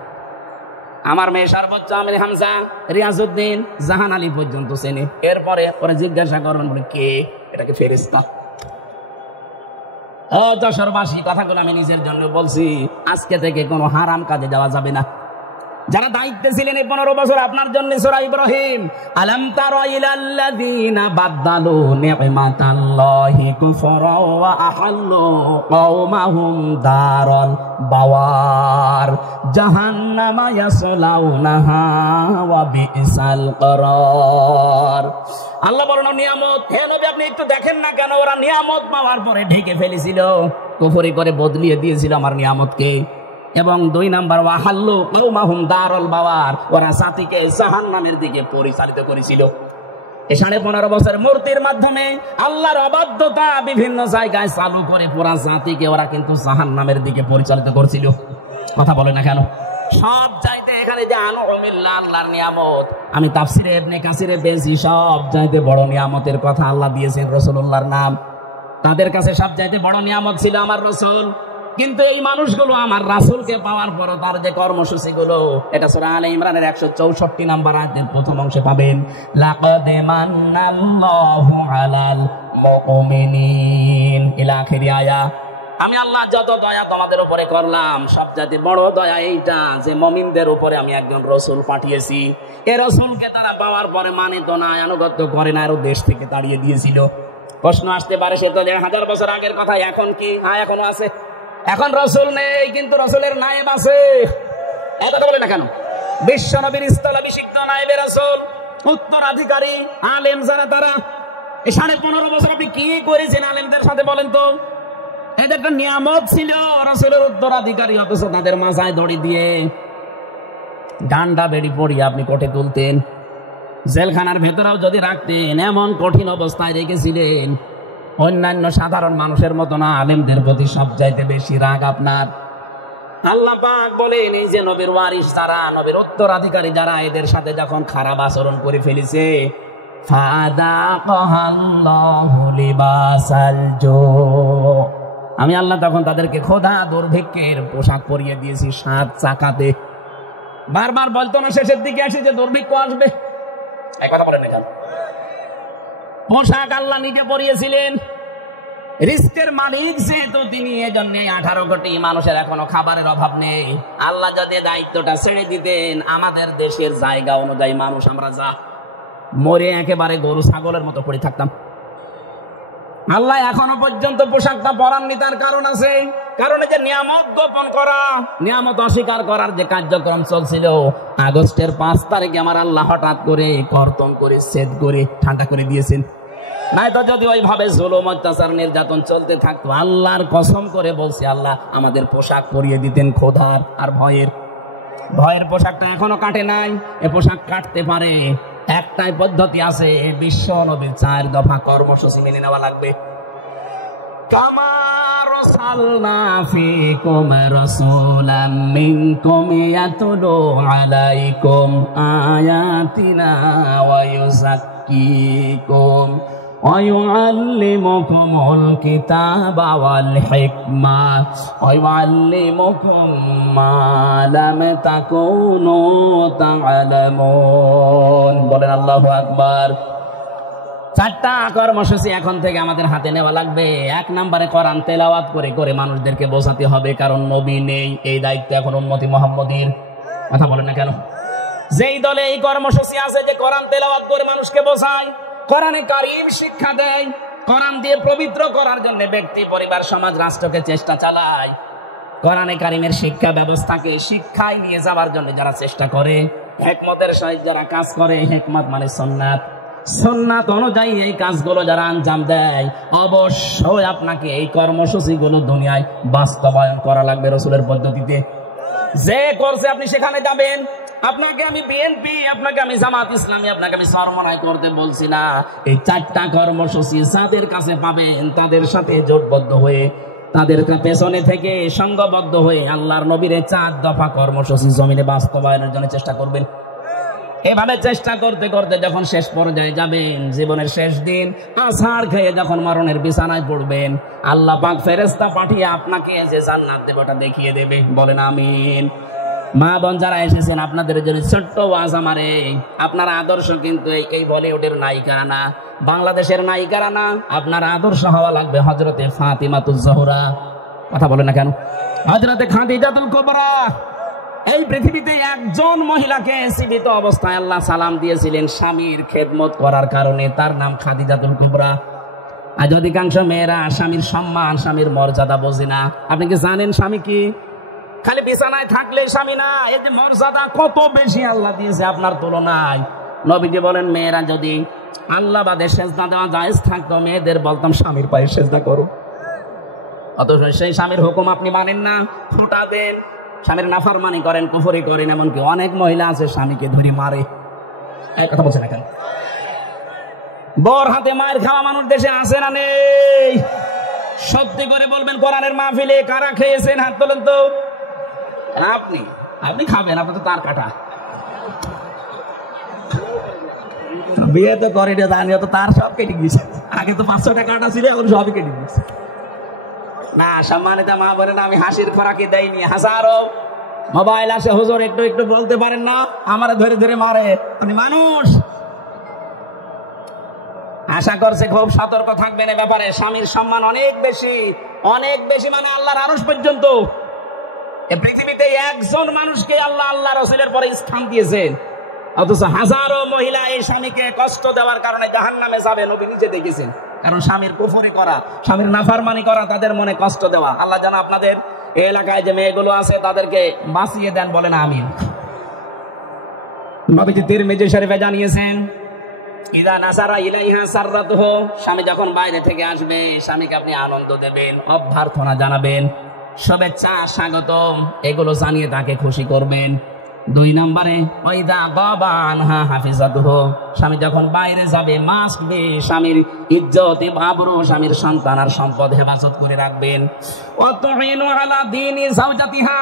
আমার মেয়ে সর্বোচ্চ আমির হামজা, রিয়াজউদ্দিন, জাহান আলী পর্যন্ত চেনে। এরপরে ওরা জিজ্ঞাসা করবেন বলে কে? এটাকে ফেরেশতা। ও যশোরবাসী, কথাগুলো আমি নিজের জন্য বলছি। আজকে থেকে কোনো হারাম কাজে যাওয়া যাবে না। যারা দায়িত্বে ছিলেন এই 15 বছর, আপনার জন্য সূরা ইব্রাহিম, আলাম তারা ইলাল্লাযীনা বাদদালু নি'মাতাল্লাহি কুফরা ওয়া আহাল্লু কওমাহুম দারাল বাওয়ার জাহান্নামা ইয়াসলাউনাহা ওয়া বিসাল করার। আল্লাহ বলেন নিয়ামত, হে নবী আপনি একটু দেখেন না কেন ওরা নিয়ামত পাওয়ার পরে ঢেকে ফেলেছিল, কুফরি করে বদলিয়ে দিয়েছিল আমার নিয়ামতকে। এবং 2 নাম্বার ওয়াহাল্লু কওমাহুম দারাল বাওয়ার, ওরা জাতিকে জাহান্নামের দিকে পরিচালিত করেছিল। এই 15.5 বছর মূর্তির মাধ্যমে আল্লাহর অবাধ্যতা বিভিন্ন জায়গায় চালু করে পুরা জাতিকে ওরা কিন্তু জাহান্নামের দিকে পরিচালিত করছিল। কথা বলে না কেন? সব চাইতে এখানে যে আনউমিল্লাহ আল্লাহর নিয়ামত, আমি তাফসিরে ইবনে কাসিরে পেয়েছি সব চাইতে বড় নিয়ামতের কথা আল্লাহ দিয়েছেন রাসূলুল্লাহর নাম। তাদের কাছে সব চাইতে বড় নিয়ামত ছিল আমার রাসূল। কিন্তু এই মানুষগুলো আমার রাসূলকে পাওয়ার পর তার যে কর্মসূচি গুলো, এটা সূরা আলে ইমরানের 164 নম্বর আয়াতের প্রথম অংশে পাবেন, লাকাদ মান্নাল্লাহু আলাল মুমিনিন ইলা আখির আয়া। আমি আল্লাহ যত দয়া তোমাদের উপরে করলাম, সবচেয়ে বড় দয়া এইটা যে মুমিনদের উপরে আমি একজন রাসূল পাঠিয়েছি। এই রাসূলকে তারা পাওয়ার পরে মানিত না, আনুগত্য করে না, আরো দেশ থেকে তাড়িয়ে দিয়েছিল। প্রশ্ন আসতে পারে সে তো 1000 বছর আগের কথা, এখন কি? হ্যাঁ এখনো আছে। এখন রাসূল নেই, কিন্তু রাসূলের নায়েব আছে। কথা বলে না কেন? বিশ্ব নবীর স্থলাভিষিক্ত নায়েবে রাসূল, উত্তরাধিকারী আলেম যারা, তারা এই 15.5 বছর আপনি কি করেছেন আলেমদের সাথে বলেন তো? এটা একটা নিয়ামত ছিল, রাসূলের উত্তরাধিকারী, অথচ তাদের মাথায় দড়ি দিয়ে ডান্ডা বেড়ি পড়িয়ে আপনি কোটে তুলতেন, জেলখানার ভেতরেও যদি রাখতেন, এমন কঠিন অবস্থায় রেখেছিলেন। অন্যান্য সাধারণ মানুষের মতো না, আলেমদের প্রতি সবচাইতে বেশি রাগ আপনার। আল্লাহ পাক বলেন, এই যে নবীর ওয়ারিস যারা, নবীর উত্তরাধিকারী যারা, এদের সাথে যখন খারাপ আচরণ করে ফেলেছে, ফাদাকাল্লাহু লিবাসাল জু, আমি আল্লাহ তখন তাদেরকে ক্ষুধা দুর্ভিক্ষের পোশাক পরিয়ে দিয়েছি 7 চাকাতে। বারবার বলতো না শেষের দিকে আসে যে দুর্ভিক্ষ আসবে? এই কথা বলেন না, পোশাক আল্লাহ নিজে পরিয়েছিলেন। রিস্কের মালিক যেহেতু তিনি, এজন্য 18 কোটি মানুষের এখনো খাবারের অভাব নেই। আল্লাহ যদি দায়িত্বটা ছেড়ে দিতেন, আমাদের দেশের জায়গা অনুযায়ী মানুষ আমরা যা মরে একেবারে গরু ছাগলের মতো পড়ে থাকতাম। আল্লাহ এখনো পর্যন্ত পোশাকটা পরাননি, তার কারণ আছে। কারণে যে নিয়ামত গোপন করা, নিয়ামত অস্বীকার করার যে কার্যক্রম চলছিল, আগস্টের 5 তারিখে আমার আল্লাহ হঠাৎ করে কর্তন করে ছেদ করে ঠান্ডা করে দিয়েছেন। নাই তো যদি ওইভাবে জুলুম অত্যাচার নির্যাতন চলতে থাকতো, আল্লাহর কসম করে বলছি, আল্লাহ আমাদের পোশাক পরিয়ে দিতেন ক্ষুধার আর ভয়ের পোশাকটা এখনো কাটে নাই। এ পোশাক কাটতে পারে, একটাই পদ্ধতি আছে, বিশ্ব নবীর 4 দফা কর্মসূচি মেনে নেওয়া লাগবে। কামা রাসালনা ফীকুম রাসূলাম মিনকুম ইয়াতলু আলাইকুম আয়াতিনা ওয়া ইউযাক্কিকুম ওয়া ইউআল্লিমুকুমুল কিতাবা ওয়াল হিকমা ওয়া ইউআল্লিমুকুম মা লাম তাকুনু তা'লামুন। বলেন আল্লাহু আকবার। 4টা কর্মসূচি এখন থেকে আমাদের হাতে নেওয়া লাগবে। 1 নম্বরে কোরআন তেলাওয়াত করে করে মানুষদেরকে বোঝাতে হবে, কারণ নবী নেই, এই দায়িত্ব এখন উম্মতি মুহাম্মদীর। কথা বলেন না কেন? যেই দলে এই কর্মসূচি আছে যে কোরআন তেলাওয়াত করে মানুষকে বোঝায়, কোরআনে কারীম শিক্ষা দেয়, কোরআন দিয়ে পবিত্র করার জন্য ব্যক্তি, পরিবার, সমাজ, রাষ্ট্রকে চেষ্টা চালায়, কোরআনে কারীমের শিক্ষা ব্যবস্থাকে শিক্ষায় নিয়ে যাওয়ার জন্য যারা চেষ্টা করে, হিকমতের সহিত যারা কাজ করে, হিকমত মানে সুন্নাত, সুন্নাত অনুযায়ী এই কাজগুলো যারা আঞ্জাম দেয়, অবশ্যই আপনাকে এই কর্মসূচিগুলো দুনিয়ায় বাস্তবায়ন করা লাগবে রাসূলের পদ্ধতিতে। যে করছে আপনি সেখানে যাবেন। আপনাকে আমি বিএনপি, আপনাকে আমি জামাত ইসলামী, আপনাকে আমি চরমনাই করতে বলছি না। এই 4টা কর্মসূচি যাদের কাছে পাবেন, তাদের সাথে জোটবদ্ধ হয়ে, তাদের পেছনে থেকে সংঘবদ্ধ হয়ে আল্লাহর নবীর 4 দফা কর্মসূচি জমিনে বাস্তবায়নের জন্য চেষ্টা করবেন। এভাবে চেষ্টা করতে করতে যখন শেষ পর্যায়ে যাবেন, জীবনের শেষ দিন, আছাড় খেয়ে যখন মরণের বিছানায় পড়বেন, আল্লাহ পাক ফেরেশতা পাঠিয়ে আপনাকে যে জান্নাত দেবে ওটা দেখিয়ে দেবে। বলেন আমিন। মা বোন যারা এসেছেন, আপনাদের জন্য ছোট্ট ওয়াজ আমারে, আপনার আদর্শ কিন্তু এই বলিউডের নায়িকারা না, বাংলাদেশের নায়িকারা না, আপনার আদর্শ হওয়া লাগবে হযরতে ফাতিমাতুজ জোহরা। কথা বলেন না কেন? হযরতে খাদিজাতুল কুবরা। এই পৃথিবীতে একজন মহিলাকে জীবিত অবস্থায় আল্লাহ সালাম দিয়েছিলেন স্বামীর খেদমত করার কারণে, তার নাম খাদিজাতুল কুবরা। আজ অধিকাংশ মেয়েরা স্বামীর সম্মান, স্বামীর মর্যাদা বোঝে না। আপনি কি জানেন স্বামী কি? খালি বিছানায় থাকলে স্বামী না, এই যে মর্যাদা কত বেশি আল্লাহ দিয়েছে আপনার তুলনায়। নবীজি বলেন, মেয়েরা যদি আল্লাহ বাদে সেজদা দেওয়া জায়েজ থাকতো, মেয়েদের বলতাম স্বামীর পায়ে সেজদা করো। অথচ সেই স্বামীর হুকুম আপনি মানেন না, ফুটা দেন, স্বামীর নাফরমানি করেন, কুফরি করেন। এমনকি অনেক মহিলা আছে স্বামীকে ধরে মারে। এই কথা বলছেন না কেন? বর হাতে মায়ের খাওয়া মানুষ দেশে আছে না নেই? সত্যি করে বলবেন, কোরআনের মাহফিলে কারা খেয়েছেন? হাত তোলেন তো। আপনি খাবেন, আপনি তো তার কাটা। বিয়ে তো করে জানি, তো তার সব কেটে গিয়েছে। আগে তো 500 টাকা কাটা ছিল, এখন সবই কেটে গিয়েছে। না, সম্মানিত মা বলেন, আমি হাসির খোরাকি দেয়নি। হাজারো মোবাইল আসে, হুজুর একটু একটু বলতে পারেন না, আমার ধরে ধরে মারে। উনি মানুষ, আশা করছে খুব সতর্ক থাকবেন এ ব্যাপারে। স্বামীর সম্মান অনেক বেশি, অনেক বেশি, মানে আল্লাহর আরশ পর্যন্ত। এই পৃথিবীতে একজন মানুষকে আল্লাহ আল্লাহ রাসূলের পরে স্থান দিয়েছেন, অথচ হাজারো মহিলা এই স্বামীকে কষ্ট দেওয়ার কারণে জাহান্নামে যাবে। নবী নিজে দেখেছেন। কারণ স্বামীর কুফরি করা, স্বামীর নাফরমানি করা, তাদের মনে কষ্ট দেওয়া। আল্লাহ যেন আপনাদের এই এলাকায় যে মেয়েগুলো আছে তাদেরকে বাঁচিয়ে দেন। বলেন আমিন। নবীজি তিরমিজি শরীফে জানিয়েছেন, ইদা নাসারা ইলাইহা সাররাতুহু, স্বামী যখন বাইরে থেকে আসবে স্বামীকে আপনি আনন্দ দেবেন, অভ্যর্থনা জানাবেন, শুভেচ্ছা স্বাগতম এগুলো জানিয়ে তাকে খুশি করবেন। 2 নম্বরে ওয়াইদা গাবা আনহা হাফিজাতুহু, স্বামী যখন বাইরে যাবে মাস্ক দিয়ে স্বামীর ইজ্জত আবরু, স্বামীর সন্তান আর সম্পদ হেফাজত করে রাখবেন। ওয়া তুইনু আলা দীনি যাওজাতিহা,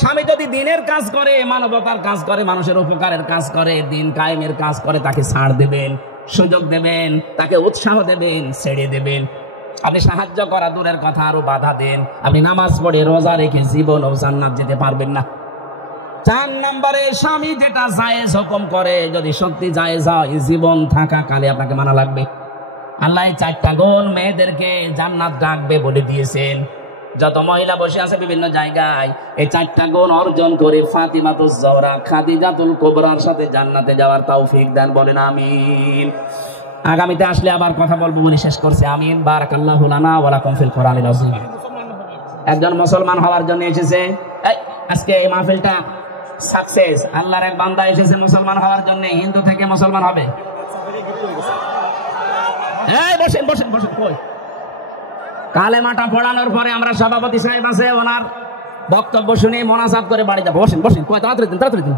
স্বামী যদি দিনের কাজ করে, মানবতার কাজ করে, মানুষের উপকারের কাজ করে, দিন কায়েমের কাজ করে, তাকে ছাড় দেবেন, সুযোগ দেবেন, তাকে উৎসাহ দেবেন, ছেড়ে দেবেন। আপনি সাহায্য করা দূরের কথা, আরো বাধা দেন। আপনি নামাজ পড়ে রোজা রেখে জীবন ও জান্নাত যেতে পারবেন না। 4 নম্বরে স্বামী যেটা জায়েজ হুকুম করে, যদি সত্যি জায়েজ হয়, জীবন থাকা কালে আপনাকে মানা লাগবে। আল্লাহ 4টা গুণ মেয়েদেরকে জান্নাত ডাকবে বলে দিয়েছেন। যত মহিলা বসে আছে বিভিন্ন জায়গায়, এই 4টা গুণ অর্জন করে ফাতিমাতুজ জহরা খাদিজাতুল কুবরার সাথে জান্নাতে যাওয়ার তৌফিক দেন, বলেন আমিন। আগামীতে আসলে আবার কথা বলবো বলে শেষ করছি। আমিন। বারাকাল্লাহু লানা ওয়া লাকুম ফিল কোরআনিল আযীম। একজন মুসলমান হওয়ার জন্য এসেছে, আজকে এই মাহফিলটা সাকসেস। আল্লাহর এক বান্দা এসেছে মুসলমান হওয়ার জন্য, হিন্দু থেকে মুসলমান হবে। এই বসেন বসেন বসেন। কই কালেমাটা পড়ানোর পরে আমরা সভাপতি সাহেব আছে, ওনার বক্তব্য শুনে মোনাজাত করে বাড়ি যাবো। বসেন বসেন। কই তাড়াতাড়ি দিন, তাড়াতাড়ি দিন।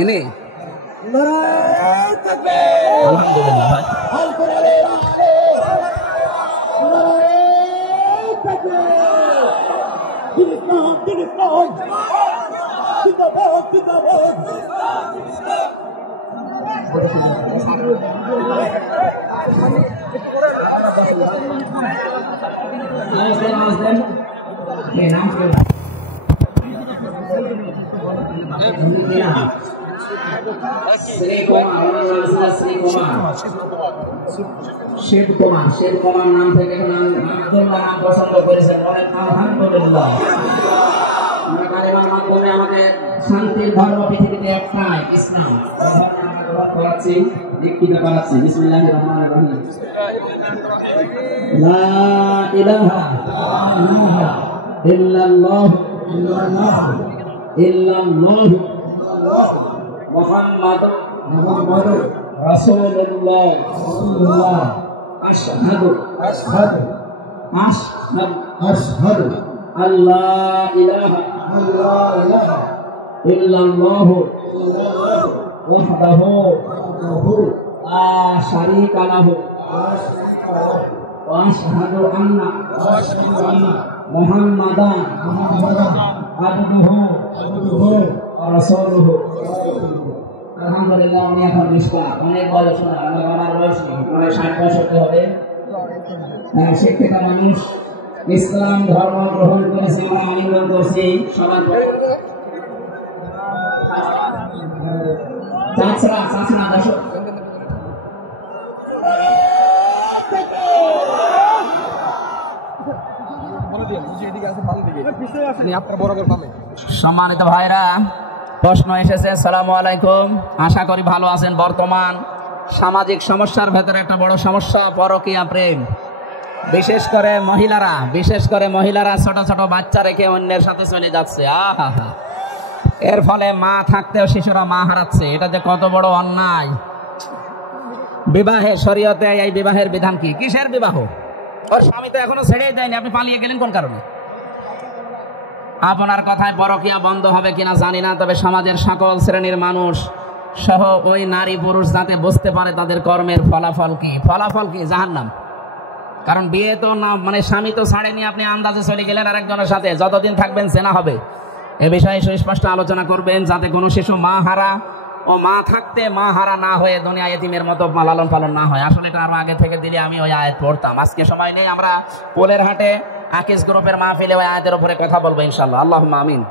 এনে আলহামদুলিল্লাহ ভাই। শিব কুমার নাম থেকে আব্দুল্লাহ নাম পছন্দ করেছেন, বলেন আলহামদুলিল্লাহ। আমরা কালেমার মাধ্যমে আমাদের শান্তির ধর্ম পৃথিবীতে একটাই, ইসলাম। করাচ্ছি, দীক্ষিতা করাচ্ছি। বিসমিল্লাহির রহমানির রহিম। লা ইলাহা ইল্লাল্লাহ ইল্লাল্লাহ মুহাম্মাদুর রাসূলুল্লাহ। আশহাদু আল্লা ইলাহা ইল্লাল্লাহু ওয়াহদাহু লা শারীকা লাহু ওয়া আশহাদু আন্না মুহাম্মাদান আবদুহু ওয়া রাসূলুহু। আলহামদুলিল্লাহ। আমি এখন নিষ্পাপ, অনেক বয়স না, আমার বয়স নেই, 60-65 হবে। শিক্ষিত মানুষ, ইসলাম ধর্ম গ্রহণ করেছে, আমরা আলিঙ্গন করছি। সবাই চাচরা দর্শক সম্মানিত ভাইরা, প্রশ্ন এসেছে। আসসালামু আলাইকুম। আশা করি ভালো আছেন। বর্তমান সামাজিক সমস্যার ভেতরে একটা বড় সমস্যা পরকীয়া প্রেম। বিশেষ করে মহিলারা ছোট ছোট বাচ্চা রেখে অন্যের সাথে চলে যাচ্ছে। আহা, এর ফলে মা থাকতেও শিশুরা মা হারাচ্ছে। এটা যে কত বড় অন্যায়। বিবাহে শরীয়তে এই বিবাহের বিধান কি? কিসের বিবাহ? ওর স্বামী তো এখনো ছেড়ে দেয়নি, আপনি পালিয়ে গেলেন কোন কারণে? আপনার কথায় পরকীয়া বন্ধ হবে কিনা জানি না, তবে সমাজের সকল শ্রেণীর মানুষ সহ ওই নারী পুরুষ যাতে বুঝতে পারে তাদের কর্মের ফলাফল কি জাহান্নাম। কারণ বিয়ে তো না, মানে স্বামী তো ছাড়েনি, আপনি আন্দাজে চলে গেলেন আরেকজনের সাথে। যতদিন থাকবেন জেনা হবে। এ বিষয়ে সুস্পষ্ট আলোচনা করবেন যাতে কোনো শিশু মা হারা ও মা থাকতে মা হারা না হয়ে দুনিয়া এতিমের মতো লালন পালন না হয়। আসলে এটা আরো আগে থেকে দিলে আমি ওই আয়াত পড়তাম। আজকে সময় নেই, আমরা পোলের হাটে আকিস গ্রুপের মাহফিলে ওই আয়াতের উপরে কথা বলবো ইনশাআল্লাহ। আল্লাহুম্মা আমিন।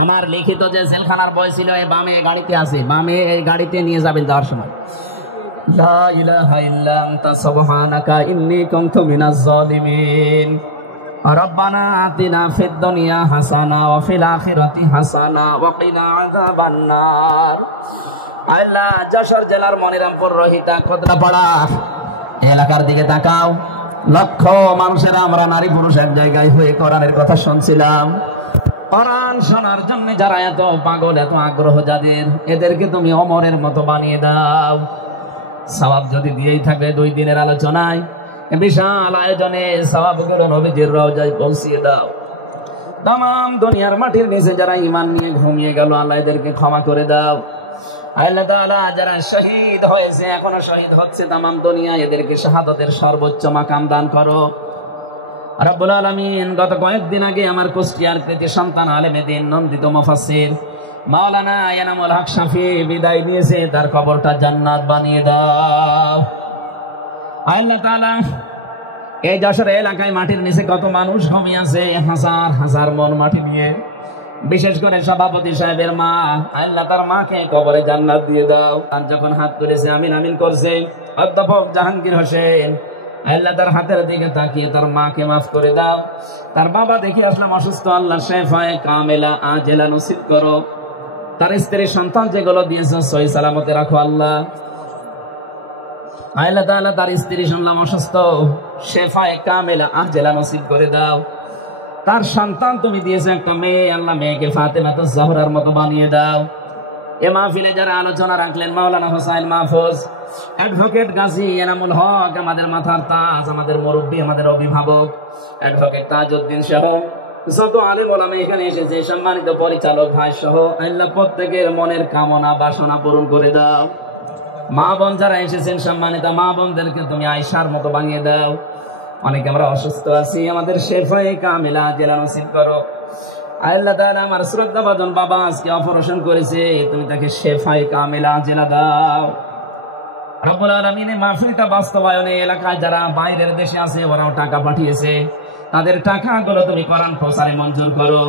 আমার লিখিত যে জেলখানার বই ছিল এই বামে গাড়িতে আছে, বামে এই গাড়িতে নিয়ে যাবেন যাওয়ার সময়। লা ইলাহা ইল্লা আনতা সুবহানাকা ইন্নী কুনতু মিনাজ জালিমিন। রব্বানা আতিনা ফিদ দুনিয়া হাসানা ওয়া ফিল আখিরাতি হাসানা ওয়া কিনা আযাবান নার। আল্লাহ, যশোর জেলার মনিরামপুর রহিতা খোদরাপাড়া এলাকার দিকে তাকাও। লক্ষ মানুষের আমরা নারী পুরুষ এক জায়গায় হয়ে কোরআনের কথা শুনছিলাম। কোরআন শোনার জন্য যারা এত পাগল, এত আগ্রহ যাদের, এদেরকে তুমি ওমরের মতো বানিয়ে দাও। সওয়াব যদি দিয়েই থাকে 2 দিনের আলোচনায়, বিশাল আয়োজনে সওয়াবগুলো নবীজির রওজায় পৌঁছিয়ে দাও। তাম দুনিয়ার মাটির নিচে যারা ঈমান নিয়ে ঘুমিয়ে গেল, আল্লাহ এদেরকে ক্ষমা করে দাও। আল্লাহ তাআলা যারা শহীদ হয়েছে, এখনো শহীদ হচ্ছে তাম দুনিয়া, এদেরকে শাহাদাতের সর্বোচ্চ মাকাম দান করো রব্বুল আলামিন। গত কয়েকদিন আগে আমার কুষ্টিয়ার কৃতি সন্তান আলেমে দ্বীন নন্দিত মুফাসসির মাওলানা এনামুল হক শাফি বিদায় নিয়েছে, তার কবরটা জান্নাত বানিয়ে দাও আল্লাহ তাআলা। এই যশোর এলাকায় মাটির নিচে কত মানুষ ঘুমিয়ে আছে, হাজার হাজার মন মাটি নিয়ে। বিশেষ করে সভাপতি সাহেবের মা, আল্লাহ তার মাকে কবরে জান্নাত দিয়ে দাও। আর যখন হাত তুলেছে আমিন আমিন করছে অধ্যাপক জাহাঙ্গীর হোসেন, আল্লাহ তার হাতের দিকে তাকিয়ে তার মাকে মাফ করে দাও। তার বাবা দেখে আসলাম অসুস্থ, আল্লাহ শেফায়ে কামেলা আজেলা নসিব করো। তার স্ত্রী সন্তান যেগুলো দিয়েছে সহি সালামতে রাখো আল্লাহ। আল্লাহ তাআলা তার স্ত্রী শুনলাম অসুস্থ, শেফায়ে কামেলা আজেলা নসিব করে দাও। তার সন্তান তুমি দিয়েছে একটা মেয়ে, আল্লাহ মেয়েকে ফাতেমাতুজ জহরার মতো বানিয়ে দাও। এ মাহফিলে যারা আলোচনা রাখলেন, মাওলানা হোসাইন মাহফুজ, অ্যাডভোকেট গাজী এনামুল হক, আমাদের মাথার তাজ, আমাদের মুরব্বী, আমাদের অভিভাবক অ্যাডভোকেট তাজউদ্দিন সহ যত আলেম ওলামা এখানে এসেছে, সম্মানিত পরিচালক ভাই সহ, আল্লাহ প্রত্যেকের মনের কামনা বাসনা পূরণ করে দাও। মা বোন যারা এসেছেন, সম্মানিত মা বোনদেরকে তুমি আয়েশার মতো বানিয়ে দাও। অনেকে আমরা অসুস্থ আছি, আমাদের শেফায়ে কামেলা আজেলা নসিব করো আল্লাহ তাআলা। আমার শ্রদ্ধাভাজন বাবা আজকে অপারেশন করেছে, তুমি তাকে শেফায়ে কামেলা আজেলা দাও রব্বুল আলামিন। মাহফিলটা বাস্তবায়নে এলাকায় যারা বাইরের দেশে আছে, ওরাও টাকা পাঠিয়েছে, তাদের টাকাগুলো তুমি কোরআন প্রচারে মঞ্জুর করো,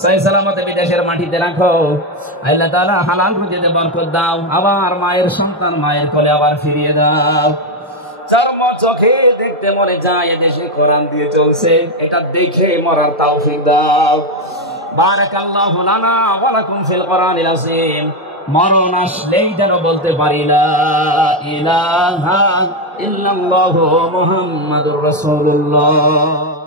সহি সালামতে বিদেশের মাটিতে রাখো আল্লাহ তাআলা। হালাল রুজিতে বরকত দাও, আবার মায়ের সন্তান মায়ের কোলে আবার ফিরিয়ে দাও। চর্ম চোখে দেখতে মনে যায় এদেশে কোরআন দিয়ে চলছে, এটা দেখে মরার তৌফিক দাও। বারাকাল্লাহু লানা ওয়া লাকুম ফিল কোরআনিল আযীম। মরণ আসলেই যেন বলতে পারি লা ইলাহা ইল্লাল্লাহু মুহাম্মাদুর রাসূলুল্লাহ।